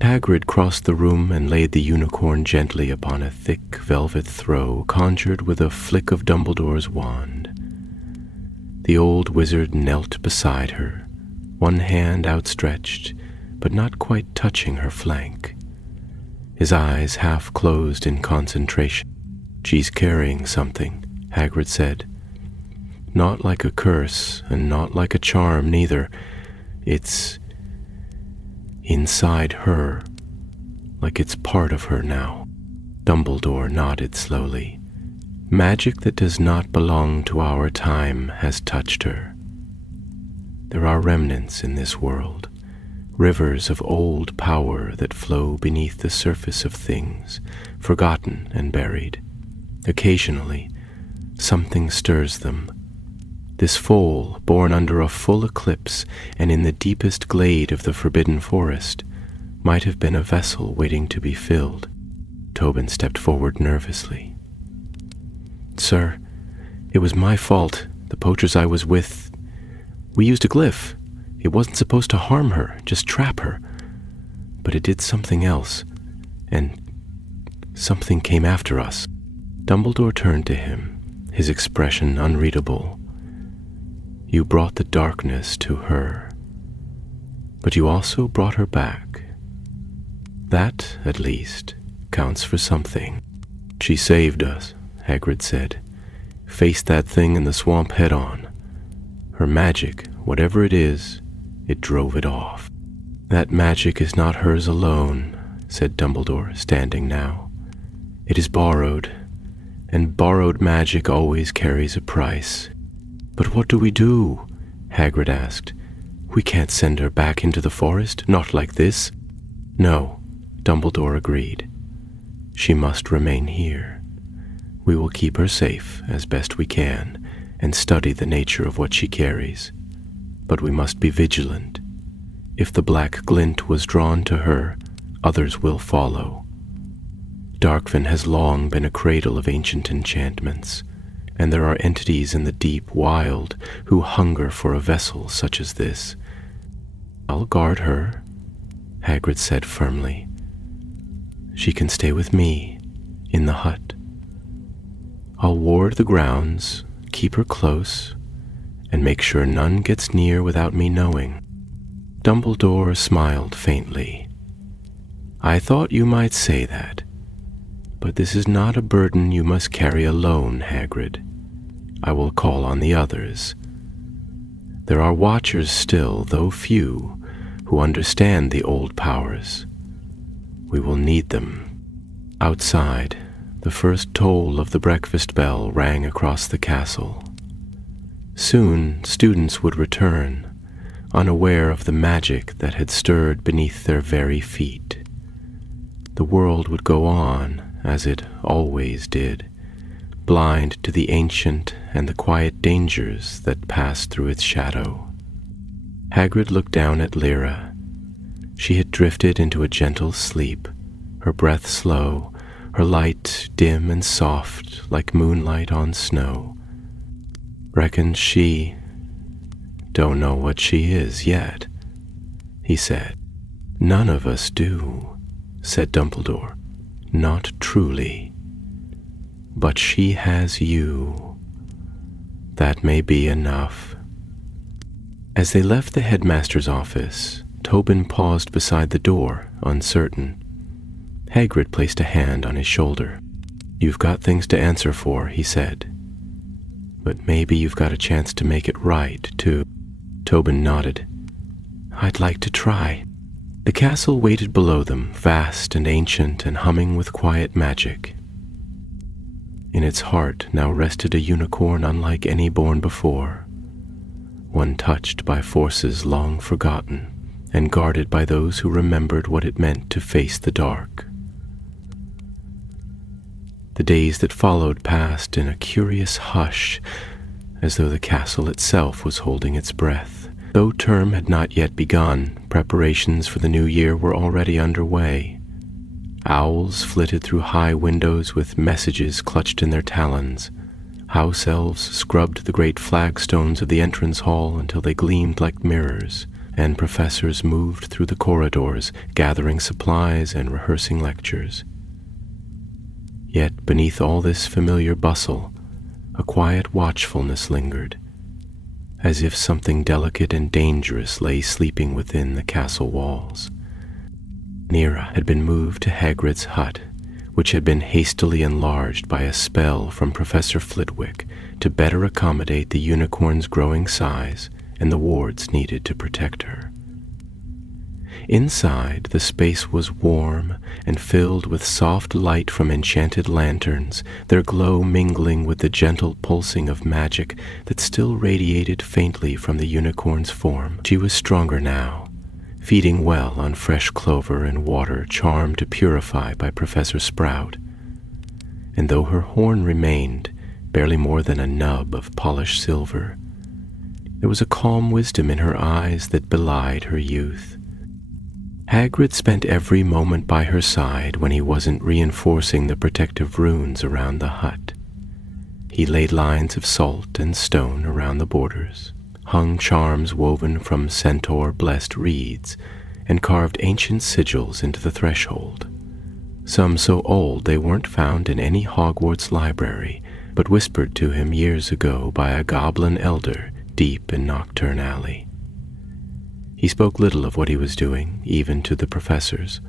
Hagrid crossed the room and laid the unicorn gently upon a thick velvet throw conjured with a flick of Dumbledore's wand. The old wizard knelt beside her, one hand outstretched, but not quite touching her flank, his eyes half closed in concentration. "She's carrying something," Hagrid said. "Not like a curse, and not like a charm, neither. It's inside her, like it's part of her now." Dumbledore nodded slowly. "Magic that does not belong to our time has touched her. There are remnants in this world, rivers of old power that flow beneath the surface of things, forgotten and buried. Occasionally, something stirs them. This foal, born under a full eclipse and in the deepest glade of the Forbidden Forest, might have been a vessel waiting to be filled." Tobin stepped forward nervously. Sir, it was my fault. The poachers I was with, we used a glyph. It wasn't supposed to harm her, just trap her. But it did something else, and something came after us." Dumbledore turned to him, his expression unreadable. "You brought the darkness to her, but you also brought her back. That, at least, counts for something." "She saved us," Hagrid said. "Faced that thing in the swamp head-on. Her magic, whatever it is, it drove it off." "That magic is not hers alone," said Dumbledore, standing now. "It is borrowed, and borrowed magic always carries a price." "But what do we do?" Hagrid asked. "We can't send her back into the forest, not like this." "No," Dumbledore agreed. "She must remain here. We will keep her safe as best we can and study the nature of what she carries. But we must be vigilant. If the black glint was drawn to her, others will follow. Darkven has long been a cradle of ancient enchantments, and there are entities in the deep wild who hunger for a vessel such as this. I'll guard her," Hagrid said firmly. "She can stay with me, in the hut. I'll ward the grounds, keep her close, and make sure none gets near without me knowing." Dumbledore smiled faintly. "I thought you might say that, but this is not a burden you must carry alone, Hagrid. I will call on the others. There are watchers still, though few, who understand the old powers. We will need them." Outside, the first toll of the breakfast bell rang across the castle. Soon students would return, unaware of the magic that had stirred beneath their very feet. The world would go on, as it always did, blind to the ancient and the quiet dangers that passed through its shadow. Hagrid looked down at Lyra. She had drifted into a gentle sleep, her breath slow, her light dim and soft like moonlight on snow. "Reckons she don't know what she is yet," he said. "None of us do," said Dumbledore. "Not truly. But she has you. That may be enough." As they left the headmaster's office, Tobin paused beside the door, uncertain. Hagrid placed a hand on his shoulder. "You've got things to answer for," he said. "But maybe you've got a chance to make it right, too." Tobin nodded. "I'd like to try." The castle waited below them, vast and ancient and humming with quiet magic. In its heart now rested a unicorn unlike any born before, one touched by forces long forgotten and guarded by those who remembered what it meant to face the dark. The days that followed passed in a curious hush, as though the castle itself was holding its breath. Though term had not yet begun, preparations for the new year were already underway. Owls flitted through high windows with messages clutched in their talons. House elves scrubbed the great flagstones of the entrance hall until they gleamed like mirrors, and professors moved through the corridors, gathering supplies and rehearsing lectures. Yet beneath all this familiar bustle, a quiet watchfulness lingered, as if something delicate and dangerous lay sleeping within the castle walls. Nira had been moved to Hagrid's hut, which had been hastily enlarged by a spell from Professor Flitwick to better accommodate the unicorn's growing size and the wards needed to protect her. Inside, the space was warm and filled with soft light from enchanted lanterns, their glow mingling with the gentle pulsing of magic that still radiated faintly from the unicorn's form. She was stronger now, feeding well on fresh clover and water charmed to purify by Professor Sprout. And though her horn remained barely more than a nub of polished silver, there was a calm wisdom in her eyes that belied her youth. Hagrid spent every moment by her side when he wasn't reinforcing the protective runes around the hut. He laid lines of salt and stone around the borders, hung charms woven from centaur-blessed reeds, and carved ancient sigils into the threshold. Some so old they weren't found in any Hogwarts library, but whispered to him years ago by a goblin elder deep in Nocturne Alley. He spoke little of what he was doing, even to the professors,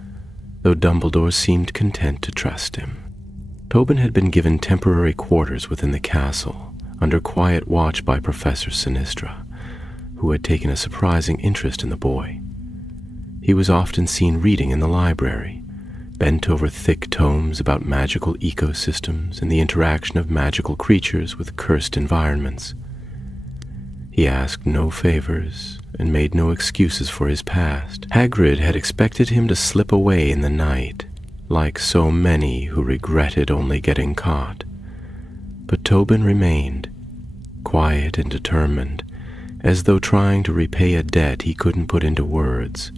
though Dumbledore seemed content to trust him. Tobin had been given temporary quarters within the castle, under quiet watch by Professor Sinistra, who had taken a surprising interest in the boy. He was often seen reading in the library, bent over thick tomes about magical ecosystems and the interaction of magical creatures with cursed environments. He asked no favors and made no excuses for his past. Hagrid had expected him to slip away in the night, like so many who regretted only getting caught. But Tobin remained, quiet and determined, as though trying to repay a debt he couldn't put into words.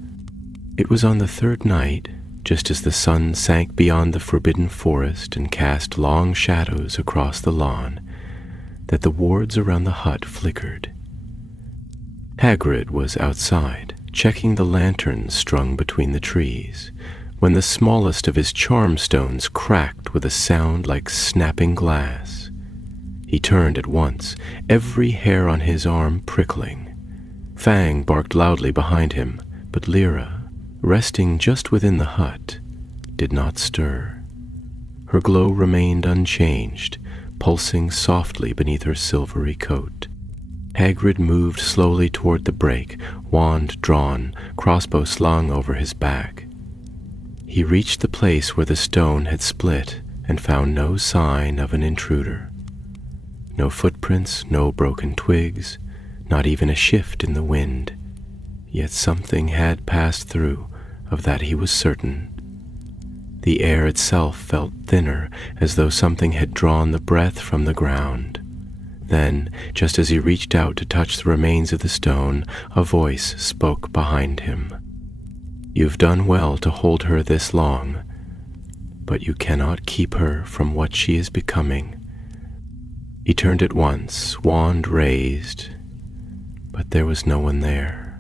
It was on the third night, just as the sun sank beyond the forbidden forest and cast long shadows across the lawn, that the wards around the hut flickered. Hagrid was outside, checking the lanterns strung between the trees, when the smallest of his charm stones cracked with a sound like snapping glass. He turned at once, every hair on his arm prickling. Fang barked loudly behind him, but Lyra, resting just within the hut, did not stir. Her glow remained unchanged, pulsing softly beneath her silvery coat. Hagrid moved slowly toward the break, wand drawn, crossbow slung over his back. He reached the place where the stone had split and found no sign of an intruder. No footprints, no broken twigs, not even a shift in the wind. Yet something had passed through, of that he was certain. The air itself felt thinner, as though something had drawn the breath from the ground. Then, just as he reached out to touch the remains of the stone, a voice spoke behind him. "You've done well to hold her this long, but you cannot keep her from what she is becoming." He turned at once, wand raised, but there was no one there.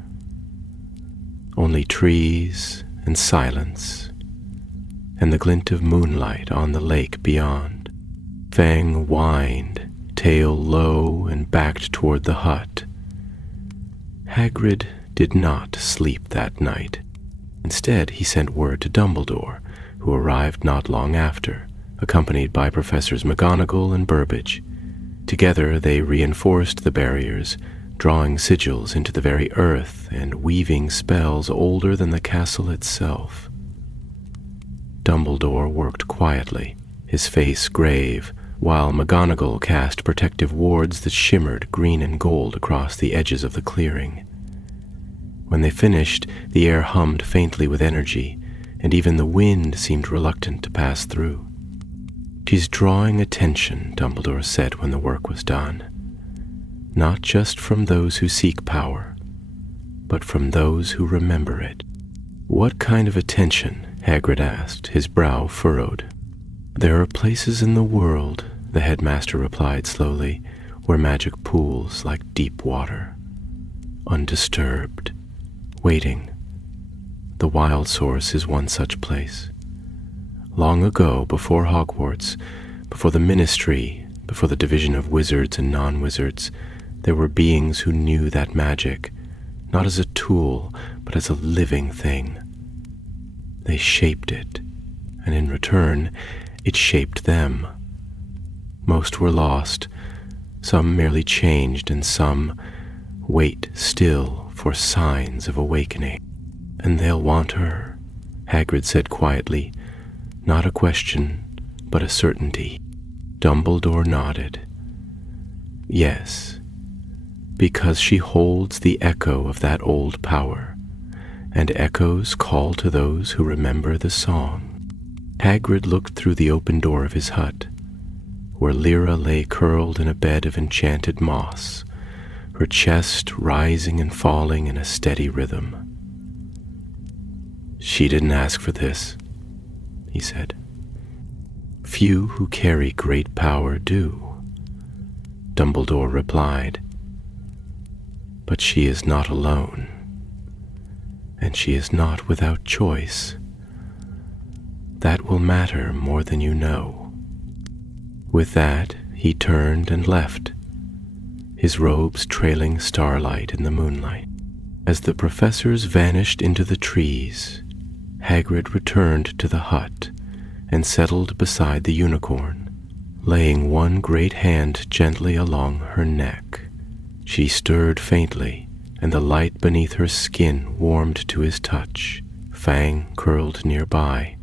Only trees and silence, and the glint of moonlight on the lake beyond. Fang whined, tail low, and backed toward the hut. Hagrid did not sleep that night. Instead, he sent word to Dumbledore, who arrived not long after, accompanied by Professors McGonagall and Burbage. Together they reinforced the barriers, drawing sigils into the very earth and weaving spells older than the castle itself. Dumbledore worked quietly, his face grave, while McGonagall cast protective wards that shimmered green and gold across the edges of the clearing. When they finished, the air hummed faintly with energy, and even the wind seemed reluctant to pass through. "She's drawing attention," Dumbledore said when the work was done. "Not just from those who seek power, but from those who remember it." "What kind of attention?" Hagrid asked, his brow furrowed. "There are places in the world," the headmaster replied slowly, "where magic pools like deep water, undisturbed, waiting. The Wild Source is one such place. Long ago, before Hogwarts, before the Ministry, before the division of wizards and non-wizards, there were beings who knew that magic, not as a tool, but as a living thing. They shaped it, and in return, it shaped them. Most were lost, some merely changed, and some wait still for signs of awakening. And they'll want her," Hagrid said quietly, not a question, but a certainty. Dumbledore nodded. "Yes, because she holds the echo of that old power, and echoes call to those who remember the song." Hagrid looked through the open door of his hut, where Lyra lay curled in a bed of enchanted moss, her chest rising and falling in a steady rhythm. "She didn't ask for this," he said. "Few who carry great power do. Dumbledore replied. But she is not alone, and she is not without choice. That will matter more than you know. With that, he turned and left, his robes trailing starlight in the moonlight. As the professors vanished into the trees, Hagrid returned to the hut and settled beside the unicorn, laying one great hand gently along her neck. She stirred faintly, and the light beneath her skin warmed to his touch. Fang curled nearby,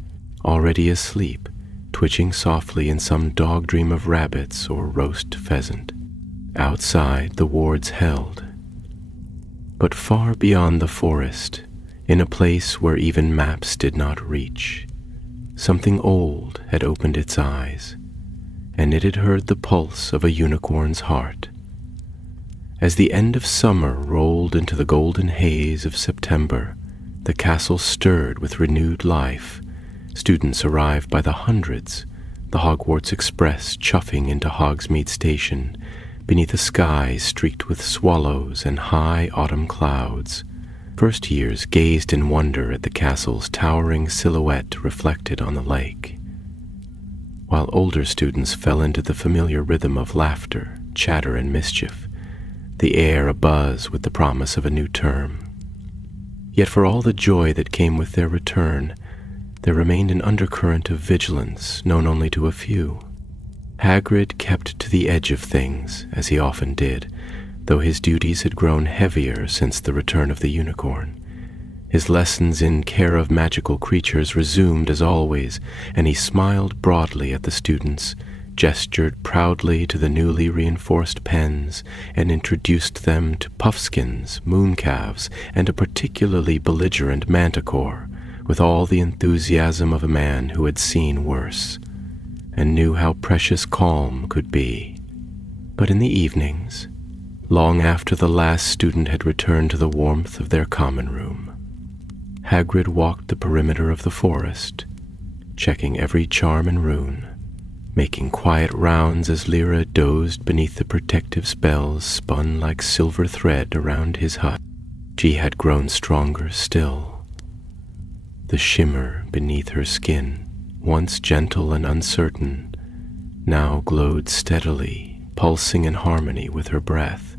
already asleep, twitching softly in some dog dream of rabbits or roast pheasant. Outside, the wards held. But far beyond the forest, in a place where even maps did not reach, something old had opened its eyes, and it had heard the pulse of a unicorn's heart. As the end of summer rolled into the golden haze of September, the castle stirred with renewed life. Students arrived by the hundreds, the Hogwarts Express chuffing into Hogsmeade Station, beneath a sky streaked with swallows and high autumn clouds. First years gazed in wonder at the castle's towering silhouette reflected on the lake, while older students fell into the familiar rhythm of laughter, chatter, and mischief, the air abuzz with the promise of a new term. Yet for all the joy that came with their return, there remained an undercurrent of vigilance known only to a few. Hagrid kept to the edge of things, as he often did, though his duties had grown heavier since the return of the unicorn. His lessons in care of magical creatures resumed as always, and he smiled broadly at the students, gestured proudly to the newly reinforced pens, and introduced them to puffskins, mooncalves, and a particularly belligerent manticore, with all the enthusiasm of a man who had seen worse, and knew how precious calm could be. But in the evenings, long after the last student had returned to the warmth of their common room, Hagrid walked the perimeter of the forest, checking every charm and rune, making quiet rounds as Lyra dozed beneath the protective spells spun like silver thread around his hut. She had grown stronger still. The shimmer beneath her skin, once gentle and uncertain, now glowed steadily, pulsing in harmony with her breath.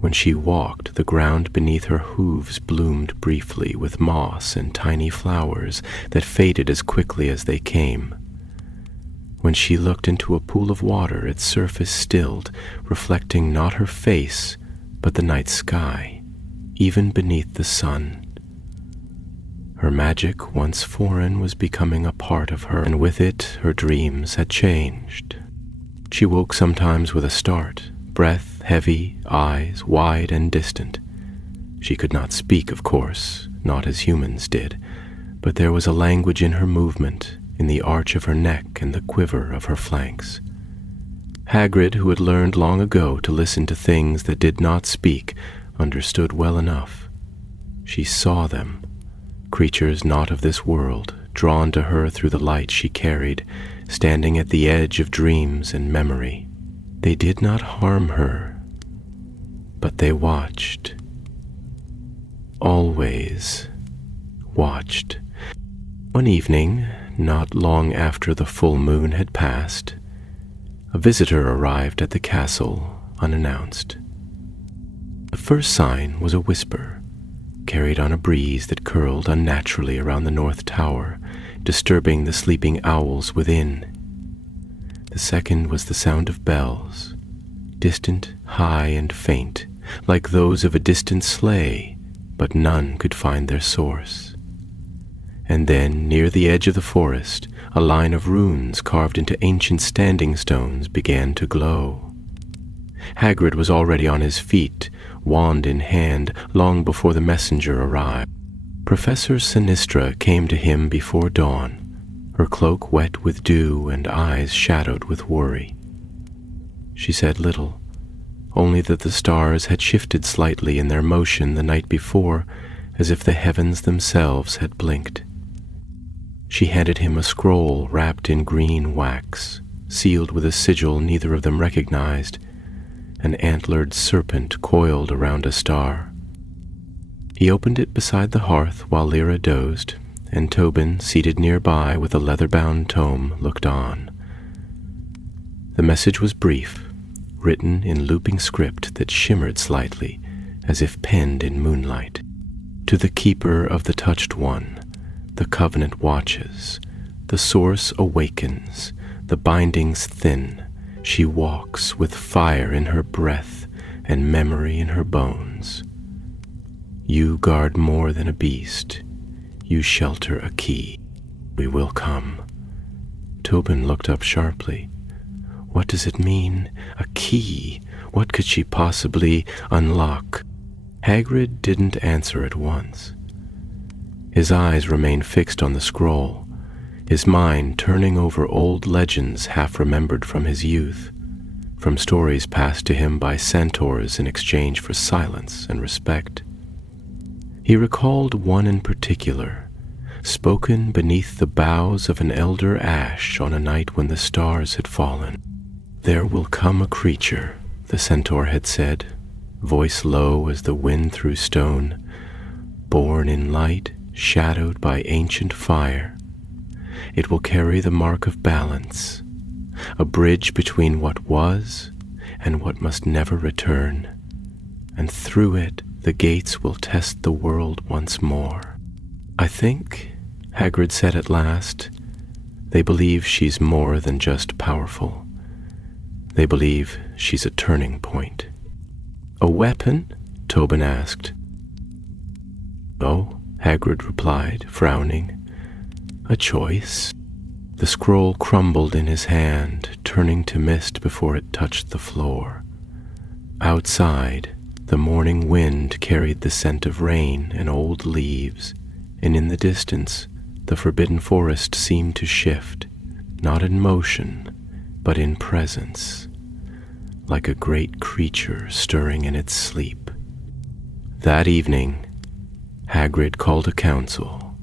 When she walked, the ground beneath her hooves bloomed briefly with moss and tiny flowers that faded as quickly as they came. When she looked into a pool of water, its surface stilled, reflecting not her face, but the night sky, even beneath the sun. Her magic, once foreign, was becoming a part of her, and with it her dreams had changed. She woke sometimes with a start, breath heavy, eyes wide and distant. She could not speak, of course, not as humans did, but there was a language in her movement, in the arch of her neck and the quiver of her flanks. Hagrid, who had learned long ago to listen to things that did not speak, understood well enough. She saw them, creatures not of this world, drawn to her through the light she carried, standing at the edge of dreams and memory. They did not harm her, but they watched. Always watched. One evening, not long after the full moon had passed, a visitor arrived at the castle unannounced. The first sign was a whisper, carried on a breeze that curled unnaturally around the north tower, disturbing the sleeping owls within. The second was the sound of bells, distant, high, and faint, like those of a distant sleigh, but none could find their source. And then, near the edge of the forest, a line of runes carved into ancient standing stones began to glow. Hagrid was already on his feet, wand in hand, long before the messenger arrived. Professor Sinistra came to him before dawn, her cloak wet with dew and eyes shadowed with worry. She said little, only that the stars had shifted slightly in their motion the night before, as if the heavens themselves had blinked. She handed him a scroll wrapped in green wax, sealed with a sigil neither of them recognized, an antlered serpent coiled around a star. He opened it beside the hearth while Lyra dozed, and Tobin, seated nearby with a leather-bound tome, looked on. The message was brief, written in looping script that shimmered slightly, as if penned in moonlight. To the keeper of the touched one, the covenant watches, the source awakens, the bindings thin, she walks with fire in her breath and memory in her bones. You guard more than a beast, you shelter a key. We will come. Tobin looked up sharply. What does it mean? A key? What could she possibly unlock? Hagrid didn't answer at once. His eyes remained fixed on the scroll, his mind turning over old legends half remembered from his youth, from stories passed to him by centaurs in exchange for silence and respect. He recalled one in particular, spoken beneath the boughs of an elder ash on a night when the stars had fallen. There will come a creature, the centaur had said, voice low as the wind through stone, born in light, shadowed by ancient fire. It will carry the mark of balance, a bridge between what was and what must never return, and through it the gates will test the world once more. I think, Hagrid said at last, they believe she's more than just powerful. They believe she's a turning point. A weapon? Tobin asked. No, Hagrid replied, frowning. A choice. The scroll crumbled in his hand, turning to mist before it touched the floor. Outside, the morning wind carried the scent of rain and old leaves, and in the distance, the forbidden forest seemed to shift, not in motion, but in presence, like a great creature stirring in its sleep. That evening, Hagrid called a council.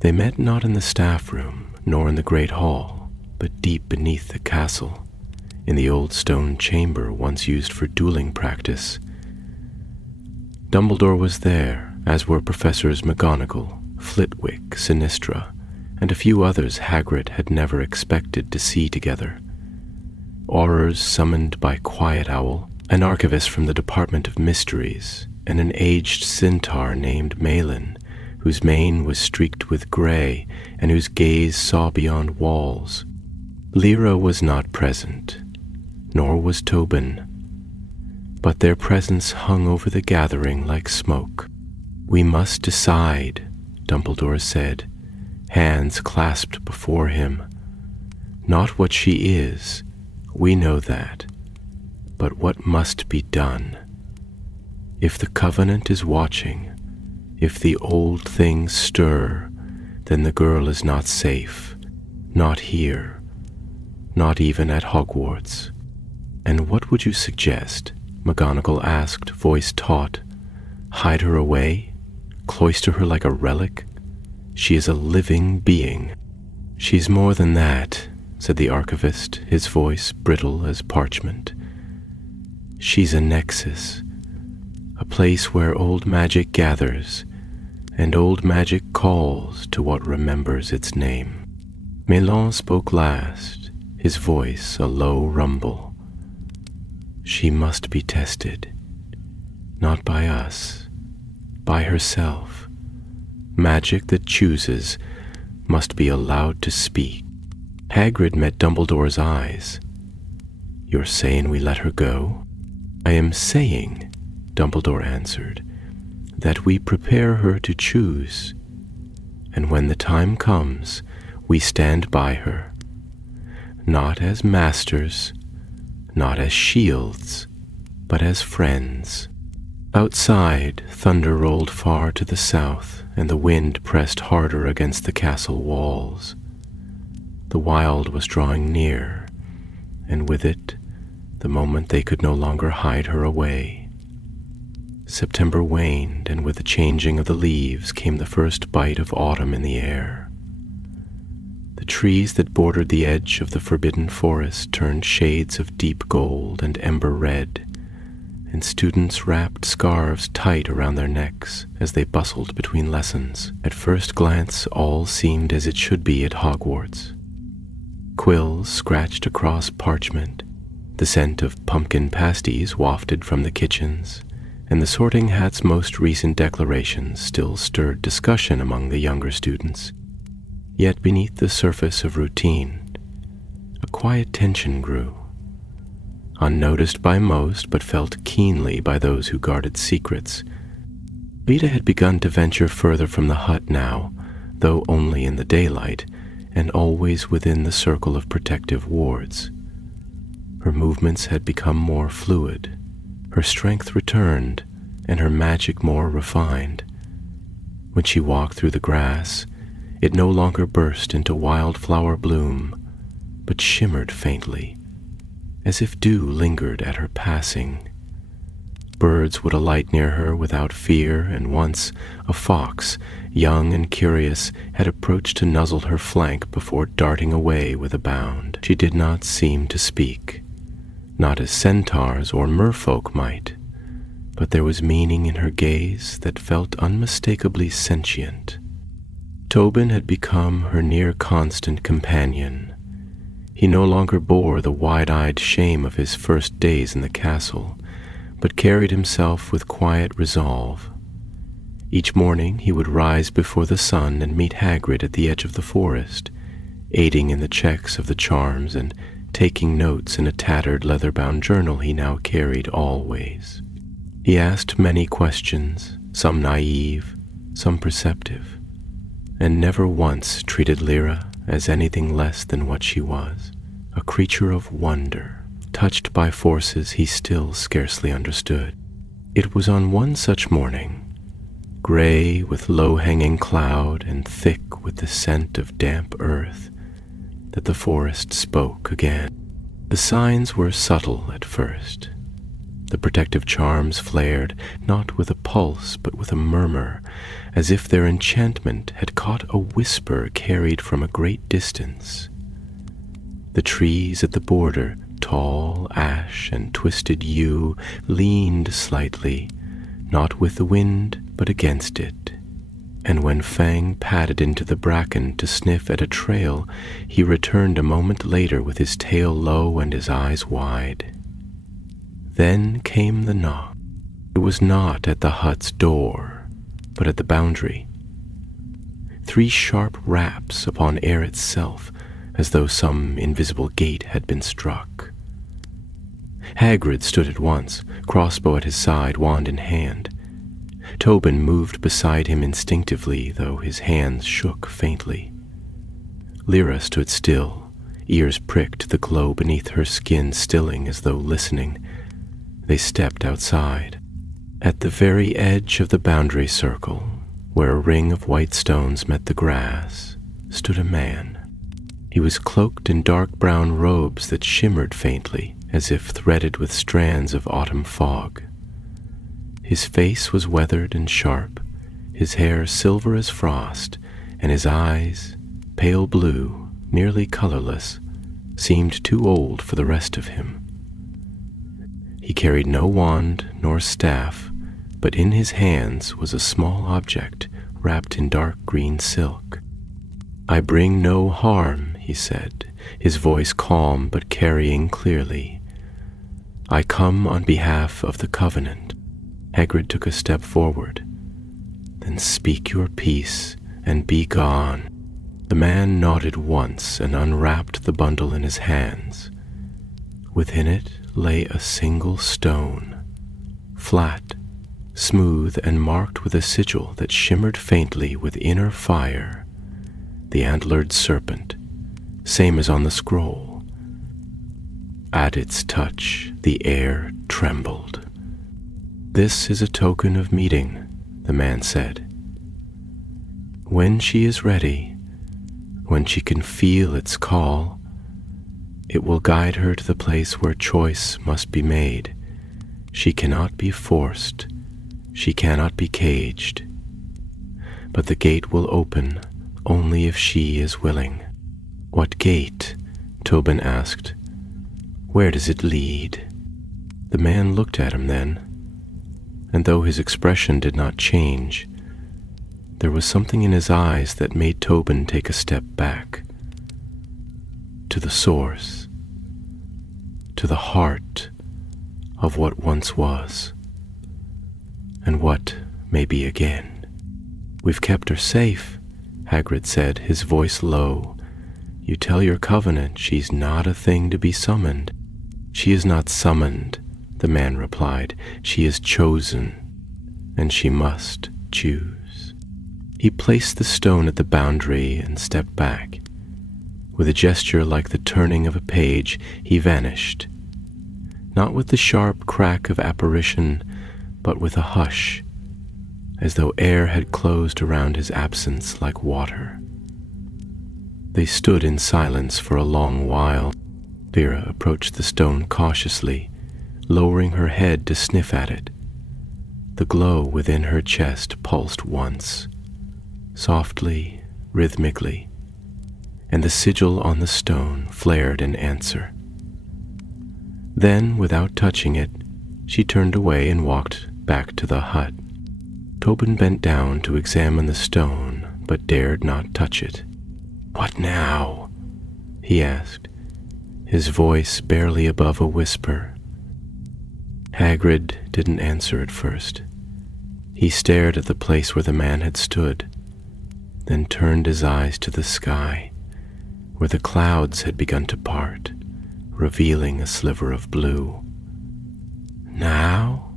They met not in the staff room, nor in the great hall, but deep beneath the castle, in the old stone chamber once used for dueling practice. Dumbledore was there, as were Professors McGonagall, Flitwick, Sinistra, and a few others Hagrid had never expected to see together. Aurors summoned by Quiet Owl, an archivist from the Department of Mysteries, and an aged centaur named Malin, whose mane was streaked with gray and whose gaze saw beyond walls. Lyra was not present, nor was Tobin, but their presence hung over the gathering like smoke. We must decide, Dumbledore said, hands clasped before him. Not what she is, we know that, but what must be done. If the Covenant is watching, if the old things stir, then the girl is not safe, not here, not even at Hogwarts. And what would you suggest? McGonagall asked, voice taut. Hide her away? Cloister her like a relic? She is a living being. She's more than that, said the archivist, his voice brittle as parchment. She's a nexus, a place where old magic gathers, and old magic calls to what remembers its name. Malin spoke last, his voice a low rumble. She must be tested, not by us, by herself. Magic that chooses must be allowed to speak. Hagrid met Dumbledore's eyes. You're saying we let her go? I am saying, Dumbledore answered, that we prepare her to choose, and when the time comes, we stand by her, not as masters, not as shields, but as friends. Outside, thunder rolled far to the south, and the wind pressed harder against the castle walls. The wild was drawing near, and with it, the moment they could no longer hide her away. September waned, and with the changing of the leaves came the first bite of autumn in the air. The The trees that bordered the edge of the forbidden forest turned shades of deep gold and ember red, and students wrapped scarves tight around their necks as they bustled between lessons. At first glance, all seemed as it should be at Hogwarts. Quills scratched across parchment, the scent of pumpkin pasties wafted from the kitchens, and the sorting hat's most recent declarations still stirred discussion among the younger students. Yet beneath the surface of routine, a quiet tension grew, unnoticed by most but felt keenly by those who guarded secrets. Lita had begun to venture further from the hut now, though only in the daylight, and always within the circle of protective wards. Her movements had become more fluid, her strength returned, and her magic more refined. When she walked through the grass, it no longer burst into wildflower bloom, but shimmered faintly, as if dew lingered at her passing. Birds would alight near her without fear, and once a fox, young and curious, had approached to nuzzle her flank before darting away with a bound. She did not seem to speak, not as centaurs or merfolk might, but there was meaning in her gaze that felt unmistakably sentient. Tobin had become her near-constant companion. He no longer bore the wide-eyed shame of his first days in the castle, but carried himself with quiet resolve. Each morning he would rise before the sun and meet Hagrid at the edge of the forest, aiding in the checks of the charms and taking notes in a tattered leather-bound journal he now carried always. He asked many questions, some naive, some perceptive, and never once treated Lyra as anything less than what she was, a creature of wonder, touched by forces he still scarcely understood. It was on one such morning, gray with low-hanging cloud and thick with the scent of damp earth, that the forest spoke again. The signs were subtle at first. The protective charms flared, not with a pulse, but with a murmur, as if their enchantment had caught a whisper carried from a great distance. The trees at the border, tall ash and twisted yew, leaned slightly, not with the wind, but against it. And when Fang padded into the bracken to sniff at a trail, he returned a moment later with his tail low and his eyes wide. Then came the knock. It was not at the hut's door, but at the boundary. 3 sharp raps upon air itself, as though some invisible gate had been struck. Hagrid stood at once, crossbow at his side, wand in hand. Tobin moved beside him instinctively, though his hands shook faintly. Lyra stood still, ears pricked, the glow beneath her skin stilling as though listening. They stepped outside. At the very edge of the boundary circle, where a ring of white stones met the grass, stood a man. He was cloaked in dark brown robes that shimmered faintly, as if threaded with strands of autumn fog. His face was weathered and sharp, his hair silver as frost, and his eyes, pale blue, nearly colorless, seemed too old for the rest of him. He carried no wand nor staff, but in his hands was a small object wrapped in dark green silk. "I bring no harm," he said, his voice calm but carrying clearly. "I come on behalf of the Covenant." Hagrid took a step forward. "Then speak your peace and be gone." The man nodded once and unwrapped the bundle in his hands. Within it lay a single stone, flat, smooth, and marked with a sigil that shimmered faintly with inner fire, the antlered serpent, same as on the scroll. At its touch, the air trembled. "This is a token of meeting," the man said. "When she is ready, when she can feel its call, it will guide her to the place where choice must be made. She cannot be forced, she cannot be caged, but the gate will open only if she is willing." "What gate?" Tobin asked. "Where does it lead?" The man looked at him then, and though his expression did not change, there was something in his eyes that made Tobin take a step back. To the source, to the heart of what once was, and what may be again. "We've kept her safe," Hagrid said, his voice low. "You tell your covenant she's not a thing to be summoned." "She is not summoned," the man replied. "She is chosen, and she must choose." He placed the stone at the boundary and stepped back. With a gesture like the turning of a page, he vanished. Not with the sharp crack of apparition, but with a hush, as though air had closed around his absence like water. They stood in silence for a long while. Vera approached the stone cautiously, lowering her head to sniff at it. The glow within her chest pulsed once, softly, rhythmically, and the sigil on the stone flared in answer. Then, without touching it, she turned away and walked back to the hut. Tobin bent down to examine the stone, but dared not touch it. "What now?" he asked, his voice barely above a whisper. Hagrid didn't answer at first. He stared at the place where the man had stood, then turned his eyes to the sky, where the clouds had begun to part, revealing a sliver of blue. "Now,"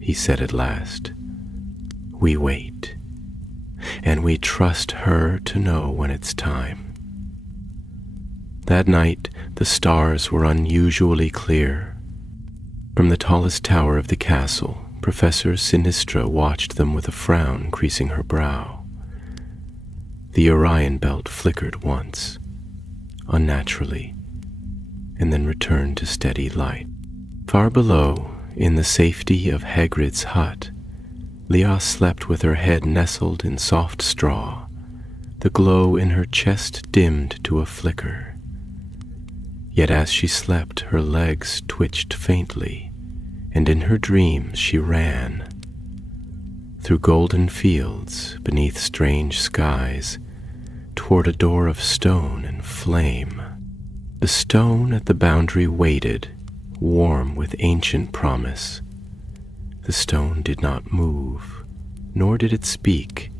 he said at last, "we wait, and we trust her to know when it's time." That night, the stars were unusually clear. From the tallest tower of the castle, Professor Sinistra watched them with a frown creasing her brow. The Orion belt flickered once, unnaturally, and then returned to steady light. Far below, in the safety of Hagrid's hut, Leah slept with her head nestled in soft straw, the glow in her chest dimmed to a flicker. Yet as she slept, her legs twitched faintly, and in her dreams she ran. Through golden fields, beneath strange skies, toward a door of stone and flame. The stone at the boundary waited, warm with ancient promise. The stone did not move, nor did it speak,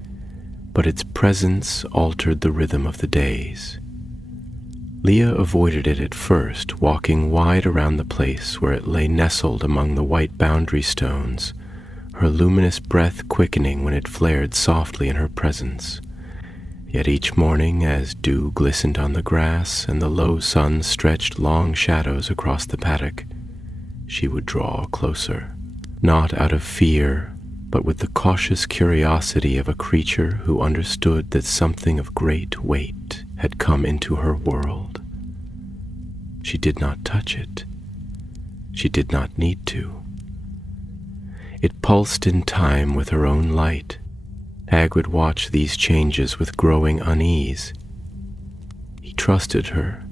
but its presence altered the rhythm of the days. Leah avoided it at first, walking wide around the place where it lay nestled among the white boundary stones, her luminous breath quickening when it flared softly in her presence. Yet each morning, as dew glistened on the grass and the low sun stretched long shadows across the paddock, she would draw closer, not out of fear, but with the cautious curiosity of a creature who understood that something of great weight had come into her world. She did not touch it. She did not need to. It pulsed in time with her own light. Hagrid watched these changes with growing unease. He trusted her,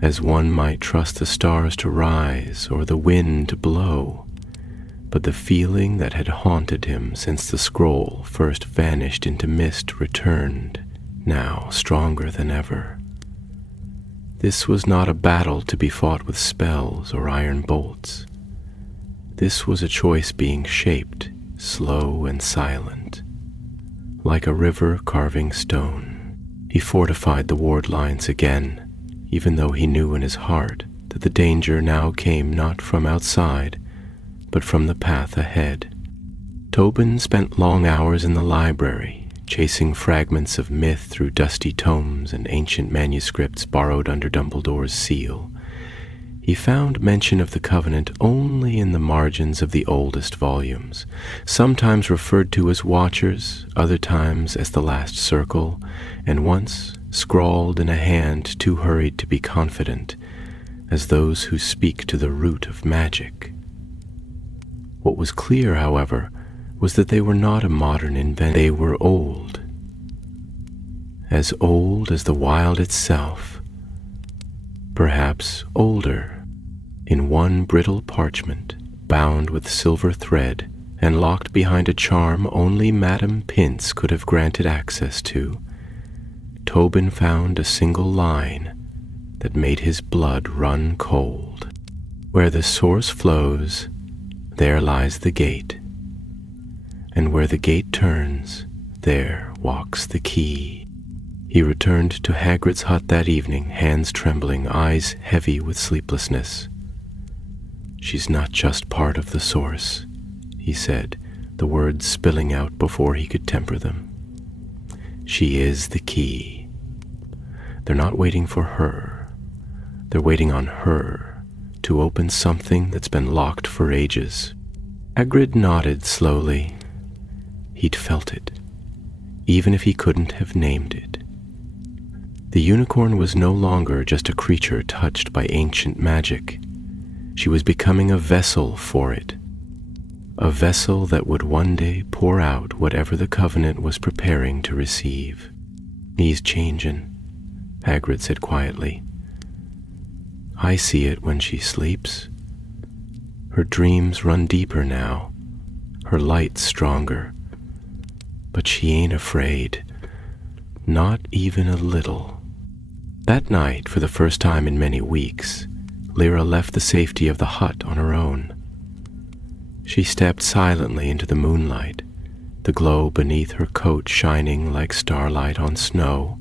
as one might trust the stars to rise or the wind to blow. But the feeling that had haunted him since the scroll first vanished into mist returned, now stronger than ever. This was not a battle to be fought with spells or iron bolts. This was a choice being shaped, slow and silent, like a river carving stone. He fortified the ward lines again, even though he knew in his heart that the danger now came not from outside, but from the path ahead. Tobin spent long hours in the library, chasing fragments of myth through dusty tomes and ancient manuscripts borrowed under Dumbledore's seal. He found mention of the Covenant only in the margins of the oldest volumes, sometimes referred to as Watchers, other times as the Last Circle, and once scrawled in a hand too hurried to be confident, as those who speak to the root of magic. What was clear, however, was that they were not a modern invention. They were old. As old as the wild itself, perhaps older, in one brittle parchment, bound with silver thread and locked behind a charm only Madame Pince could have granted access to, Tobin found a single line that made his blood run cold. Where the source flows, there lies the gate, and where the gate turns, there walks the key. He returned to Hagrid's hut that evening, hands trembling, eyes heavy with sleeplessness. "She's not just part of the source," he said, the words spilling out before he could temper them. "She is the key. They're not waiting for her. They're waiting on her to open something that's been locked for ages." Hagrid nodded slowly. He'd felt it, even if he couldn't have named it. The unicorn was no longer just a creature touched by ancient magic. She was becoming a vessel for it, a vessel that would one day pour out whatever the Covenant was preparing to receive. "He's changin'," Hagrid said quietly. "I see it when she sleeps. Her dreams run deeper now, her light's stronger, but she ain't afraid, not even a little." That night, for the first time in many weeks, Lyra left the safety of the hut on her own. She stepped silently into the moonlight, the glow beneath her coat shining like starlight on snow,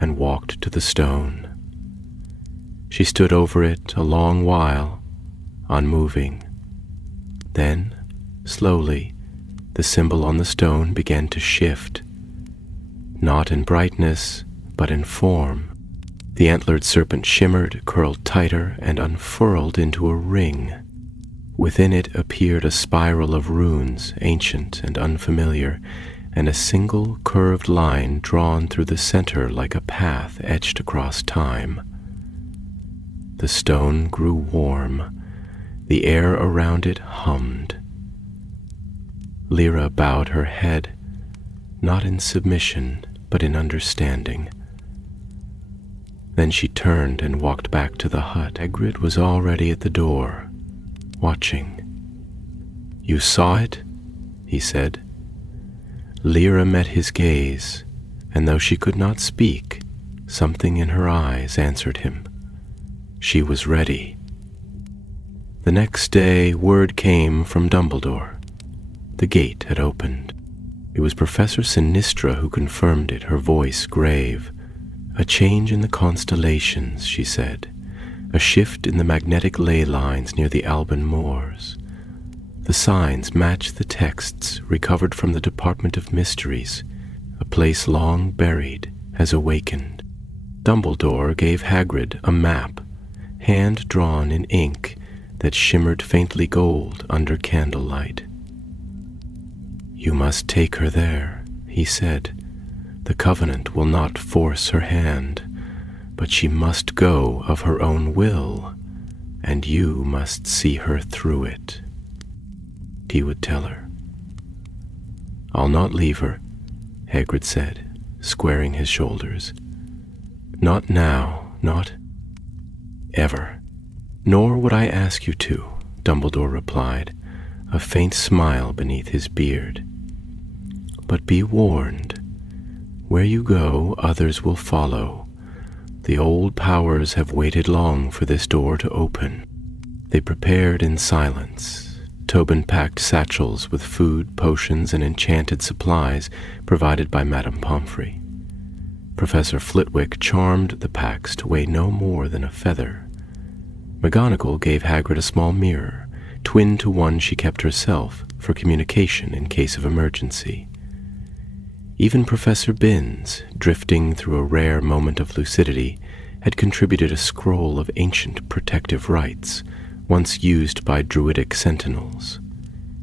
and walked to the stone. She stood over it a long while, unmoving. Then, slowly, the symbol on the stone began to shift, not in brightness, but in form. The antlered serpent shimmered, curled tighter, and unfurled into a ring. Within it appeared a spiral of runes, ancient and unfamiliar, and a single curved line drawn through the center like a path etched across time. The stone grew warm. The air around it hummed. Lyra bowed her head, not in submission, but in understanding. Then she turned and walked back to the hut. Hagrid was already at the door, watching. "You saw it?" he said. Lyra met his gaze, and though she could not speak, something in her eyes answered him. She was ready. The next day, word came from Dumbledore. The gate had opened. It was Professor Sinistra who confirmed it, her voice grave. "A change in the constellations," she said. "A shift in the magnetic ley lines near the Alban moors. The signs match the texts recovered from the Department of Mysteries. A place long buried has awakened." Dumbledore gave Hagrid a map, hand-drawn in ink that shimmered faintly gold under candlelight. "You must take her there," he said. "The Covenant will not force her hand, but she must go of her own will, and you must see her through it." He would tell her. "I'll not leave her," Hagrid said, squaring his shoulders. "Not now, not ever." "Nor would I ask you to," Dumbledore replied, a faint smile beneath his beard. "But be warned. Where you go, others will follow. The old powers have waited long for this door to open." They prepared in silence. Tobin packed satchels with food, potions, and enchanted supplies provided by Madame Pomfrey. Professor Flitwick charmed the packs to weigh no more than a feather. McGonagall gave Hagrid a small mirror, twin to one she kept herself, for communication in case of emergency. Even Professor Binns, drifting through a rare moment of lucidity, had contributed a scroll of ancient protective rites, once used by druidic sentinels,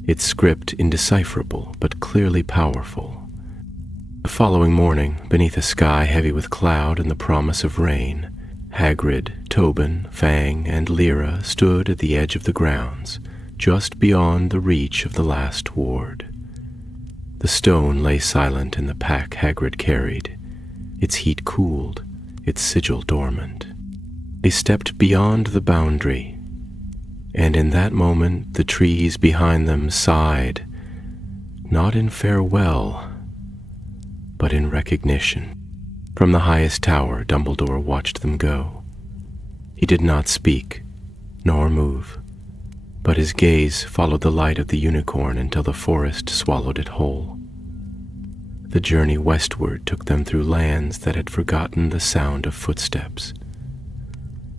its script indecipherable but clearly powerful. The following morning, beneath a sky heavy with cloud and the promise of rain, Hagrid, Tobin, Fang, and Lyra stood at the edge of the grounds, just beyond the reach of the last ward. The stone lay silent in the pack Hagrid carried, its heat cooled, its sigil dormant. They stepped beyond the boundary, and in that moment the trees behind them sighed, not in farewell, but in recognition. From the highest tower, Dumbledore watched them go. He did not speak, nor move, but his gaze followed the light of the unicorn until the forest swallowed it whole. The journey westward took them through lands that had forgotten the sound of footsteps.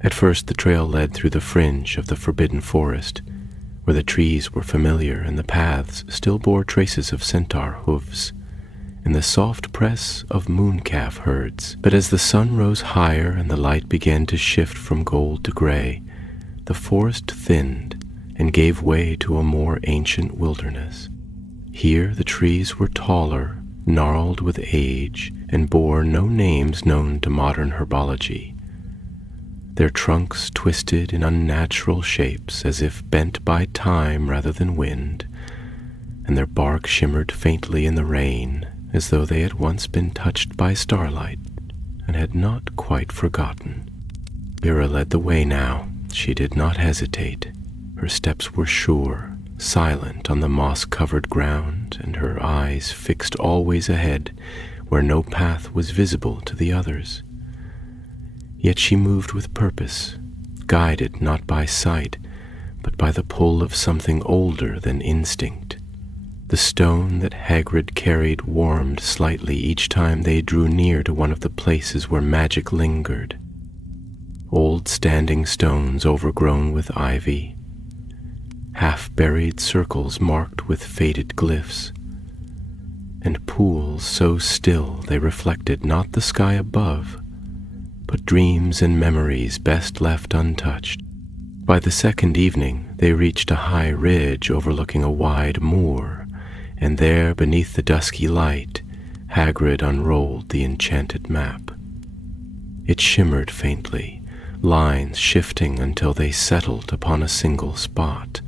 At first the trail led through the fringe of the forbidden forest, where the trees were familiar and the paths still bore traces of centaur hooves and the soft press of mooncalf herds. But as the sun rose higher and the light began to shift from gold to gray, the forest thinned and gave way to a more ancient wilderness. Here the trees were taller, gnarled with age, and bore no names known to modern herbology. Their trunks twisted in unnatural shapes as if bent by time rather than wind, and their bark shimmered faintly in the rain as though they had once been touched by starlight and had not quite forgotten. Vera led the way now. She did not hesitate. Her steps were sure, silent on the moss-covered ground, and her eyes fixed always ahead where no path was visible to the others. Yet she moved with purpose, guided not by sight, but by the pull of something older than instinct. The stone that Hagrid carried warmed slightly each time they drew near to one of the places where magic lingered. Old standing stones overgrown with ivy, half-buried circles marked with faded glyphs, and pools so still they reflected not the sky above, but dreams and memories best left untouched. By the second evening, they reached a high ridge overlooking a wide moor, and there, beneath the dusky light, Hagrid unrolled the enchanted map. It shimmered faintly, lines shifting until they settled upon a single spot,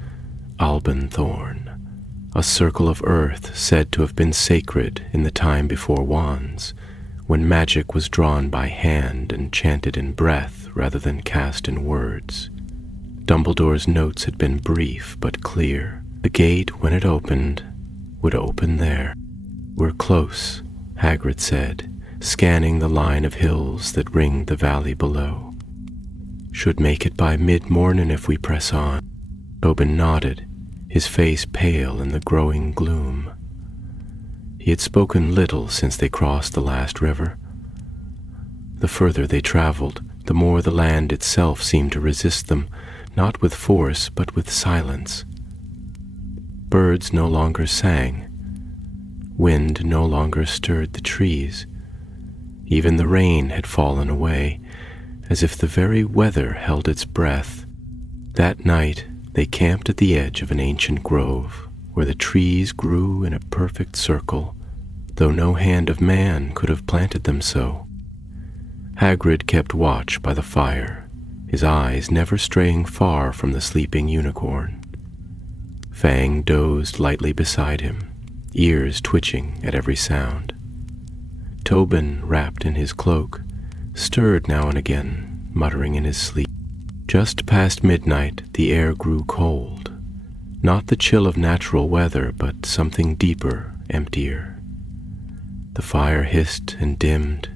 Albanthorn, a circle of earth said to have been sacred in the time before wands, when magic was drawn by hand and chanted in breath rather than cast in words. Dumbledore's notes had been brief but clear. The gate, when it opened, would open there. "We're close," Hagrid said, scanning the line of hills that ringed the valley below. "Should make it by mid-morning if we press on." Tobin nodded, his face pale in the growing gloom. He had spoken little since they crossed the last river. The further they traveled, the more the land itself seemed to resist them, not with force but with silence. Birds no longer sang. Wind no longer stirred the trees. Even the rain had fallen away, as if the very weather held its breath. That night they camped at the edge of an ancient grove, where the trees grew in a perfect circle, though no hand of man could have planted them so. Hagrid kept watch by the fire, his eyes never straying far from the sleeping unicorn. Fang dozed lightly beside him, ears twitching at every sound. Tobin, wrapped in his cloak, stirred now and again, muttering in his sleep. Just past midnight, the air grew cold. Not the chill of natural weather, but something deeper, emptier. The fire hissed and dimmed.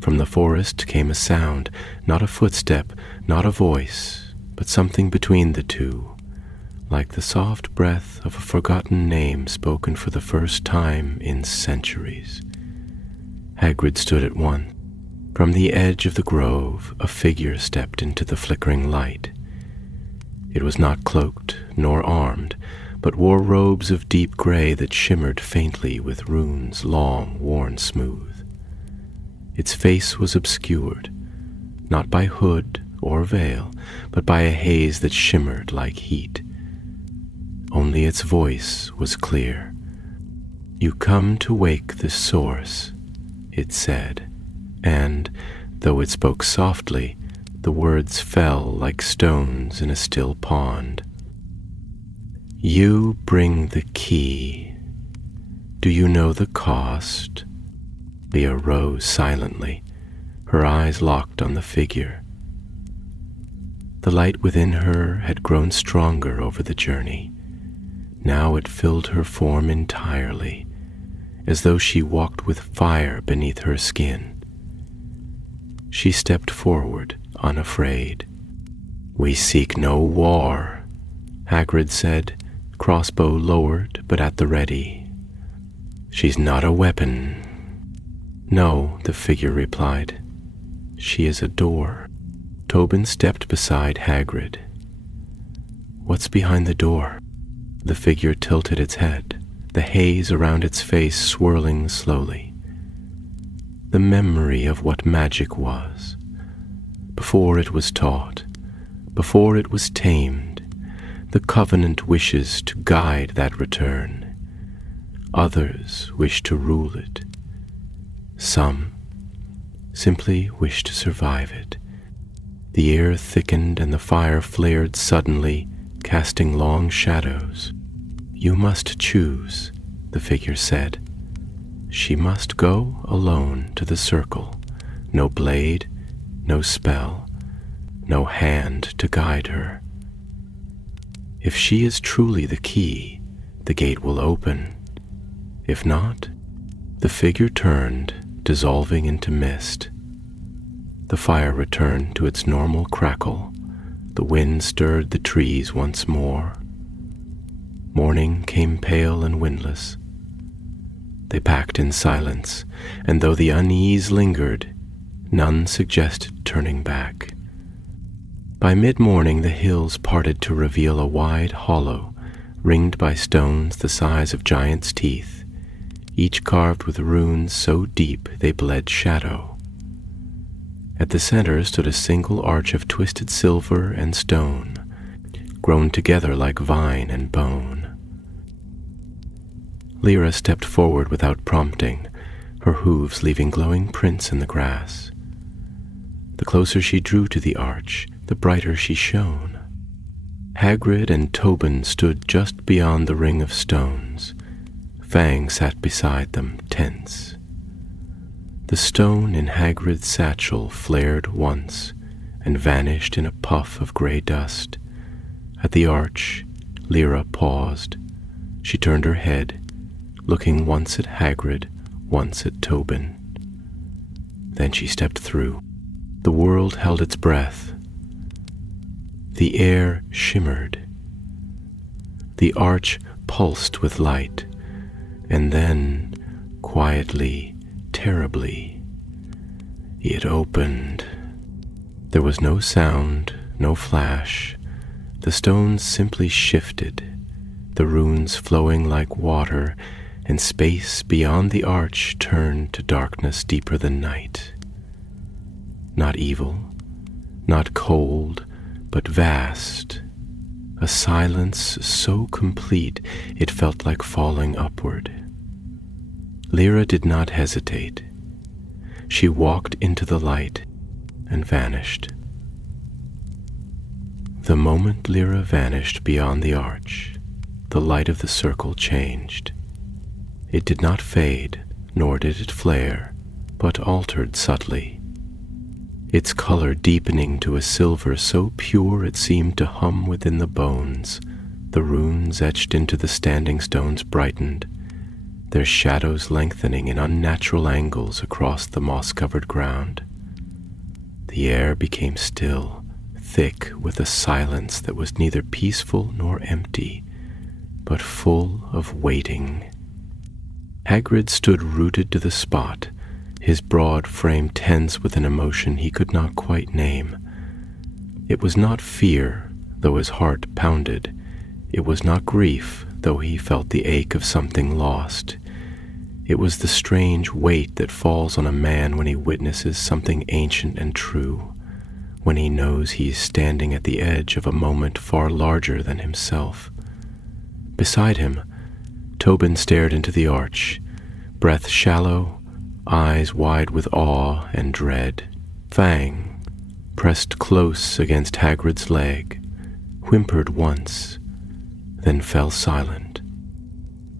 From the forest came a sound, not a footstep, not a voice, but something between the two, like the soft breath of a forgotten name spoken for the first time in centuries. Hagrid stood at once. From the edge of the grove, a figure stepped into the flickering light. It was not cloaked nor armed, but wore robes of deep gray that shimmered faintly with runes long worn smooth. Its face was obscured, not by hood or veil, but by a haze that shimmered like heat. Only its voice was clear. "You come to wake the source," it said, and, though it spoke softly, the words fell like stones in a still pond. "You bring the key. Do you know the cost?" Leah rose silently, her eyes locked on the figure. The light within her had grown stronger over the journey. Now it filled her form entirely, as though she walked with fire beneath her skin. She stepped forward, unafraid. "We seek no war," Hagrid said, crossbow lowered but at the ready. "She's not a weapon." "No," the figure replied. "She is a door." Tobin stepped beside Hagrid. "What's behind the door?" The figure tilted its head, the haze around its face swirling slowly. "The memory of what magic was. Before it was taught, before it was tamed, the Covenant wishes to guide that return. Others wish to rule it. Some simply wish to survive it." The air thickened and the fire flared suddenly, casting long shadows. "You must choose," the figure said. "She must go alone to the circle. No blade, no spell, no hand to guide her. If she is truly the key, the gate will open. If not..." The figure turned, dissolving into mist. The fire returned to its normal crackle. The wind stirred the trees once more. Morning came pale and windless. They packed in silence, and though the unease lingered, none suggested turning back. By mid-morning the hills parted to reveal a wide hollow, ringed by stones the size of giants' teeth, each carved with runes so deep they bled shadow. At the center stood a single arch of twisted silver and stone, grown together like vine and bone. Lyra stepped forward without prompting, her hooves leaving glowing prints in the grass. The closer she drew to the arch, the brighter she shone. Hagrid and Tobin stood just beyond the ring of stones. Fang sat beside them, tense. The stone in Hagrid's satchel flared once and vanished in a puff of gray dust. At the arch, Lyra paused. She turned her head, looking once at Hagrid, once at Tobin. Then she stepped through. The world held its breath. The air shimmered. The arch pulsed with light, and then, quietly, terribly, it opened. There was no sound, no flash. The stones simply shifted, the runes flowing like water, and space beyond the arch turned to darkness deeper than night. Not evil, not cold, but vast. A silence so complete it felt like falling upward. Lyra did not hesitate. She walked into the light and vanished. The moment Lyra vanished beyond the arch, the light of the circle changed. It did not fade, nor did it flare, but altered subtly, its color deepening to a silver so pure it seemed to hum within the bones. The runes etched into the standing stones brightened, their shadows lengthening in unnatural angles across the moss-covered ground. The air became still, thick with a silence that was neither peaceful nor empty, but full of waiting. Hagrid stood rooted to the spot, his broad frame tense with an emotion he could not quite name. It was not fear, though his heart pounded. It was not grief, though he felt the ache of something lost. It was the strange weight that falls on a man when he witnesses something ancient and true, when he knows he is standing at the edge of a moment far larger than himself. Beside him, Tobin stared into the arch, breath shallow, eyes wide with awe and dread. Fang, pressed close against Hagrid's leg, whimpered once, then fell silent.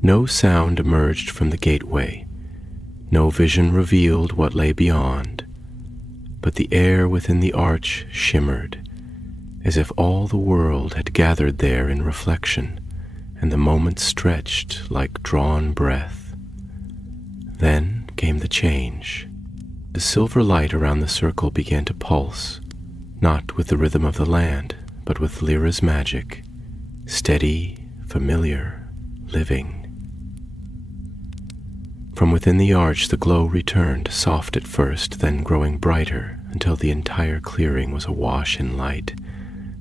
No sound emerged from the gateway. No vision revealed what lay beyond. But the air within the arch shimmered, as if all the world had gathered there in reflection, and the moments stretched like drawn breath. Then came the change. The silver light around the circle began to pulse, not with the rhythm of the land, but with Lyra's magic, steady, familiar, living. From within the arch the glow returned, soft at first, then growing brighter until the entire clearing was awash in light,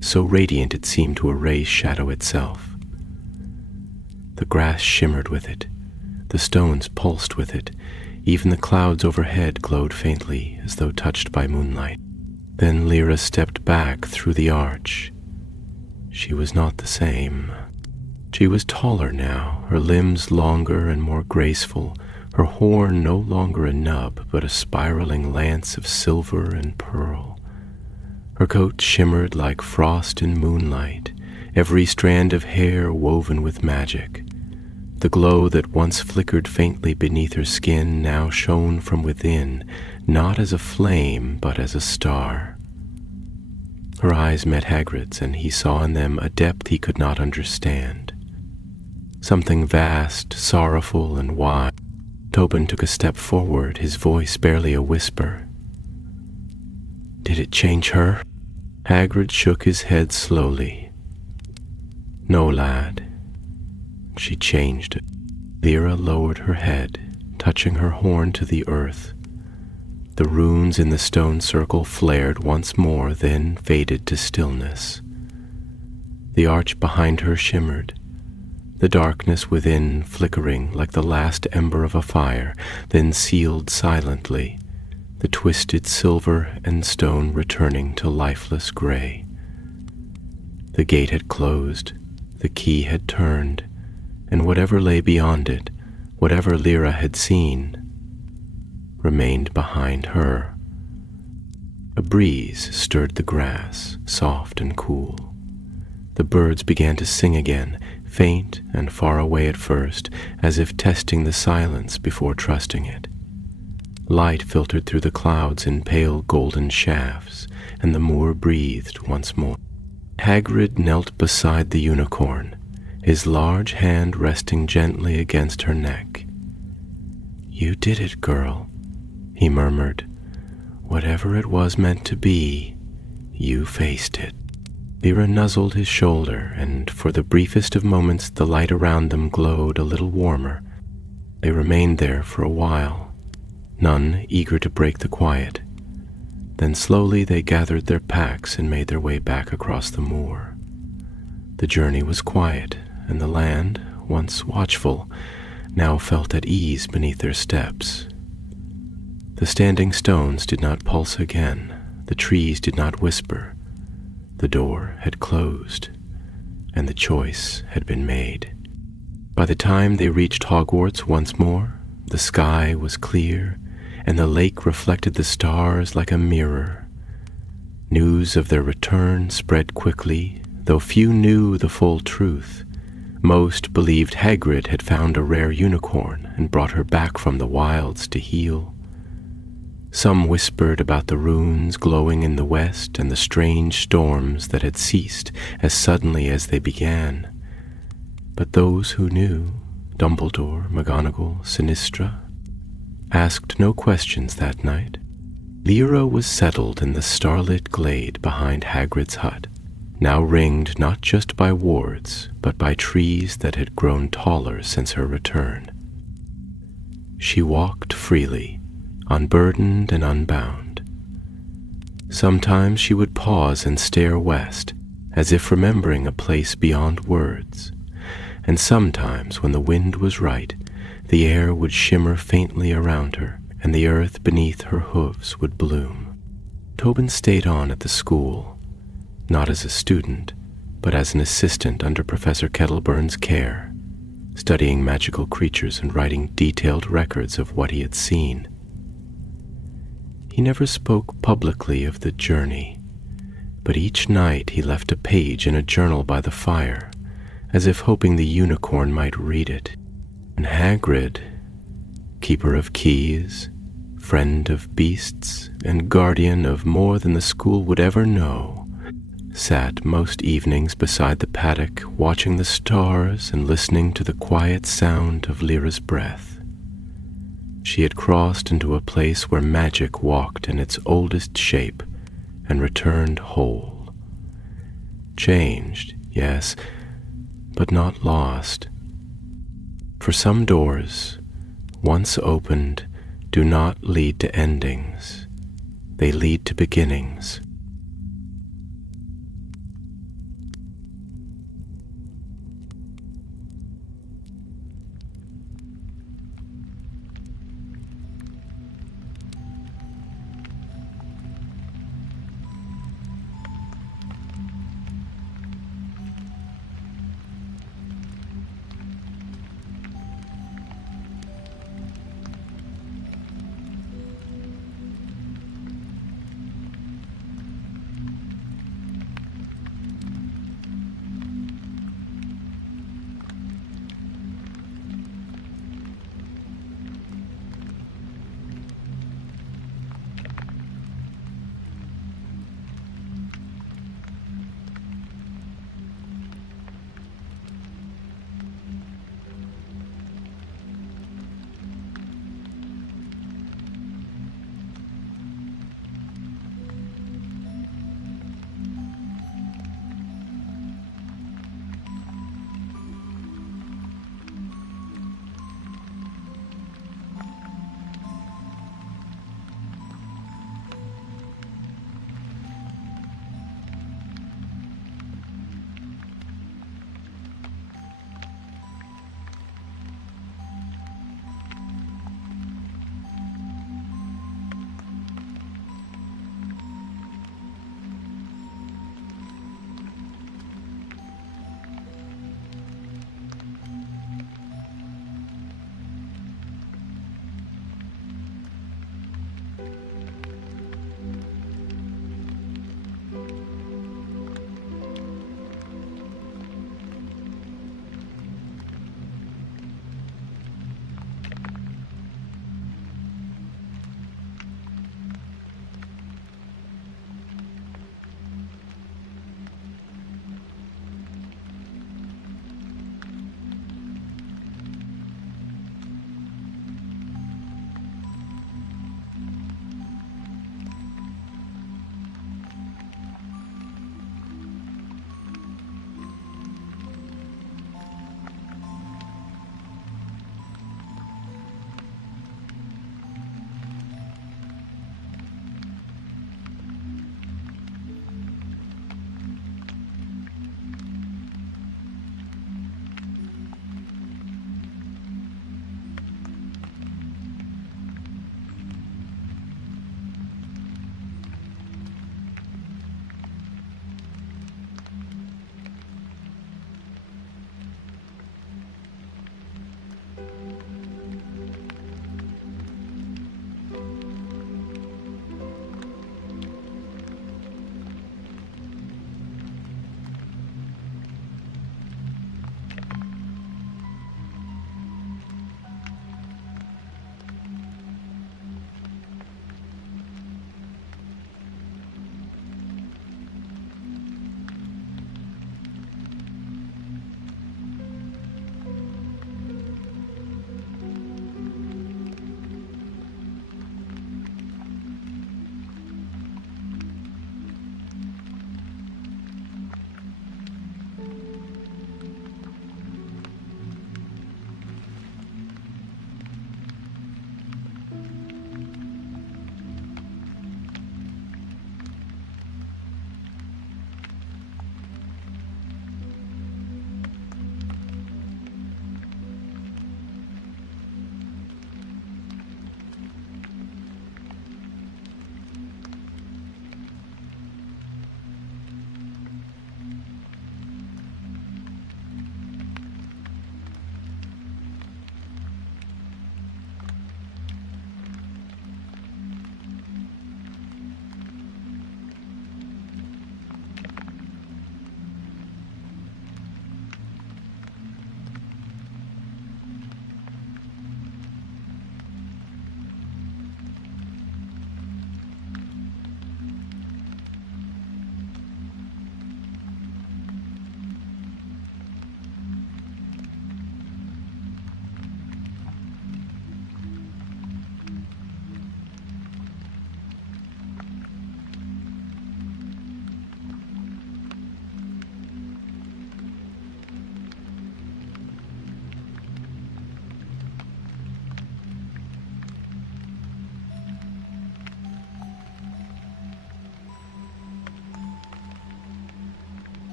so radiant it seemed to erase shadow itself. The grass shimmered with it, the stones pulsed with it, even the clouds overhead glowed faintly as though touched by moonlight. Then Lyra stepped back through the arch. She was not the same. She was taller now, her limbs longer and more graceful, her horn no longer a nub, but a spiraling lance of silver and pearl. Her coat shimmered like frost in moonlight, every strand of hair woven with magic. The glow that once flickered faintly beneath her skin now shone from within, not as a flame, but as a star. Her eyes met Hagrid's, and he saw in them a depth he could not understand. Something vast, sorrowful, and wide. Tobin took a step forward, his voice barely a whisper. "Did it change her?" Hagrid shook his head slowly. "No, lad. She changed it." Lyra lowered her head, touching her horn to the earth. The runes in the stone circle flared once more, then faded to stillness. The arch behind her shimmered, the darkness within flickering like the last ember of a fire, then sealed silently, the twisted silver and stone returning to lifeless gray. The gate had closed, the key had turned, and whatever lay beyond it, whatever Lyra had seen, remained behind her. A breeze stirred the grass, soft and cool. The birds began to sing again, faint and far away at first, as if testing the silence before trusting it. Light filtered through the clouds in pale golden shafts, and the moor breathed once more. Hagrid knelt beside the unicorn, his large hand resting gently against her neck. "You did it, girl," he murmured. "Whatever it was meant to be, you faced it." Lyra nuzzled his shoulder, and for the briefest of moments the light around them glowed a little warmer. They remained there for a while, none eager to break the quiet. Then slowly they gathered their packs and made their way back across the moor. The journey was quiet, and the land, once watchful, now felt at ease beneath their steps. The standing stones did not pulse again, the trees did not whisper. The door had closed, and the choice had been made. By the time they reached Hogwarts once more, the sky was clear, and the lake reflected the stars like a mirror. News of their return spread quickly, though few knew the full truth. Most believed Hagrid had found a rare unicorn and brought her back from the wilds to heal. Some whispered about the runes glowing in the west and the strange storms that had ceased as suddenly as they began. But those who knew, Dumbledore, McGonagall, Sinistra, asked no questions that night. Lyra was settled in the starlit glade behind Hagrid's hut, now ringed not just by wards, but by trees that had grown taller since her return. She walked freely, unburdened and unbound. Sometimes she would pause and stare west, as if remembering a place beyond words, and sometimes, when the wind was right, the air would shimmer faintly around her, and the earth beneath her hooves would bloom. Tobin stayed on at the school, not as a student, but as an assistant under Professor Kettleburn's care, studying magical creatures and writing detailed records of what he had seen. He never spoke publicly of the journey, but each night he left a page in a journal by the fire, as if hoping the unicorn might read it. And Hagrid, keeper of keys, friend of beasts, and guardian of more than the school would ever know, sat most evenings beside the paddock, watching the stars and listening to the quiet sound of Lyra's breath. She had crossed into a place where magic walked in its oldest shape and returned whole. Changed, yes, but not lost. For some doors, once opened, do not lead to endings. They lead to beginnings.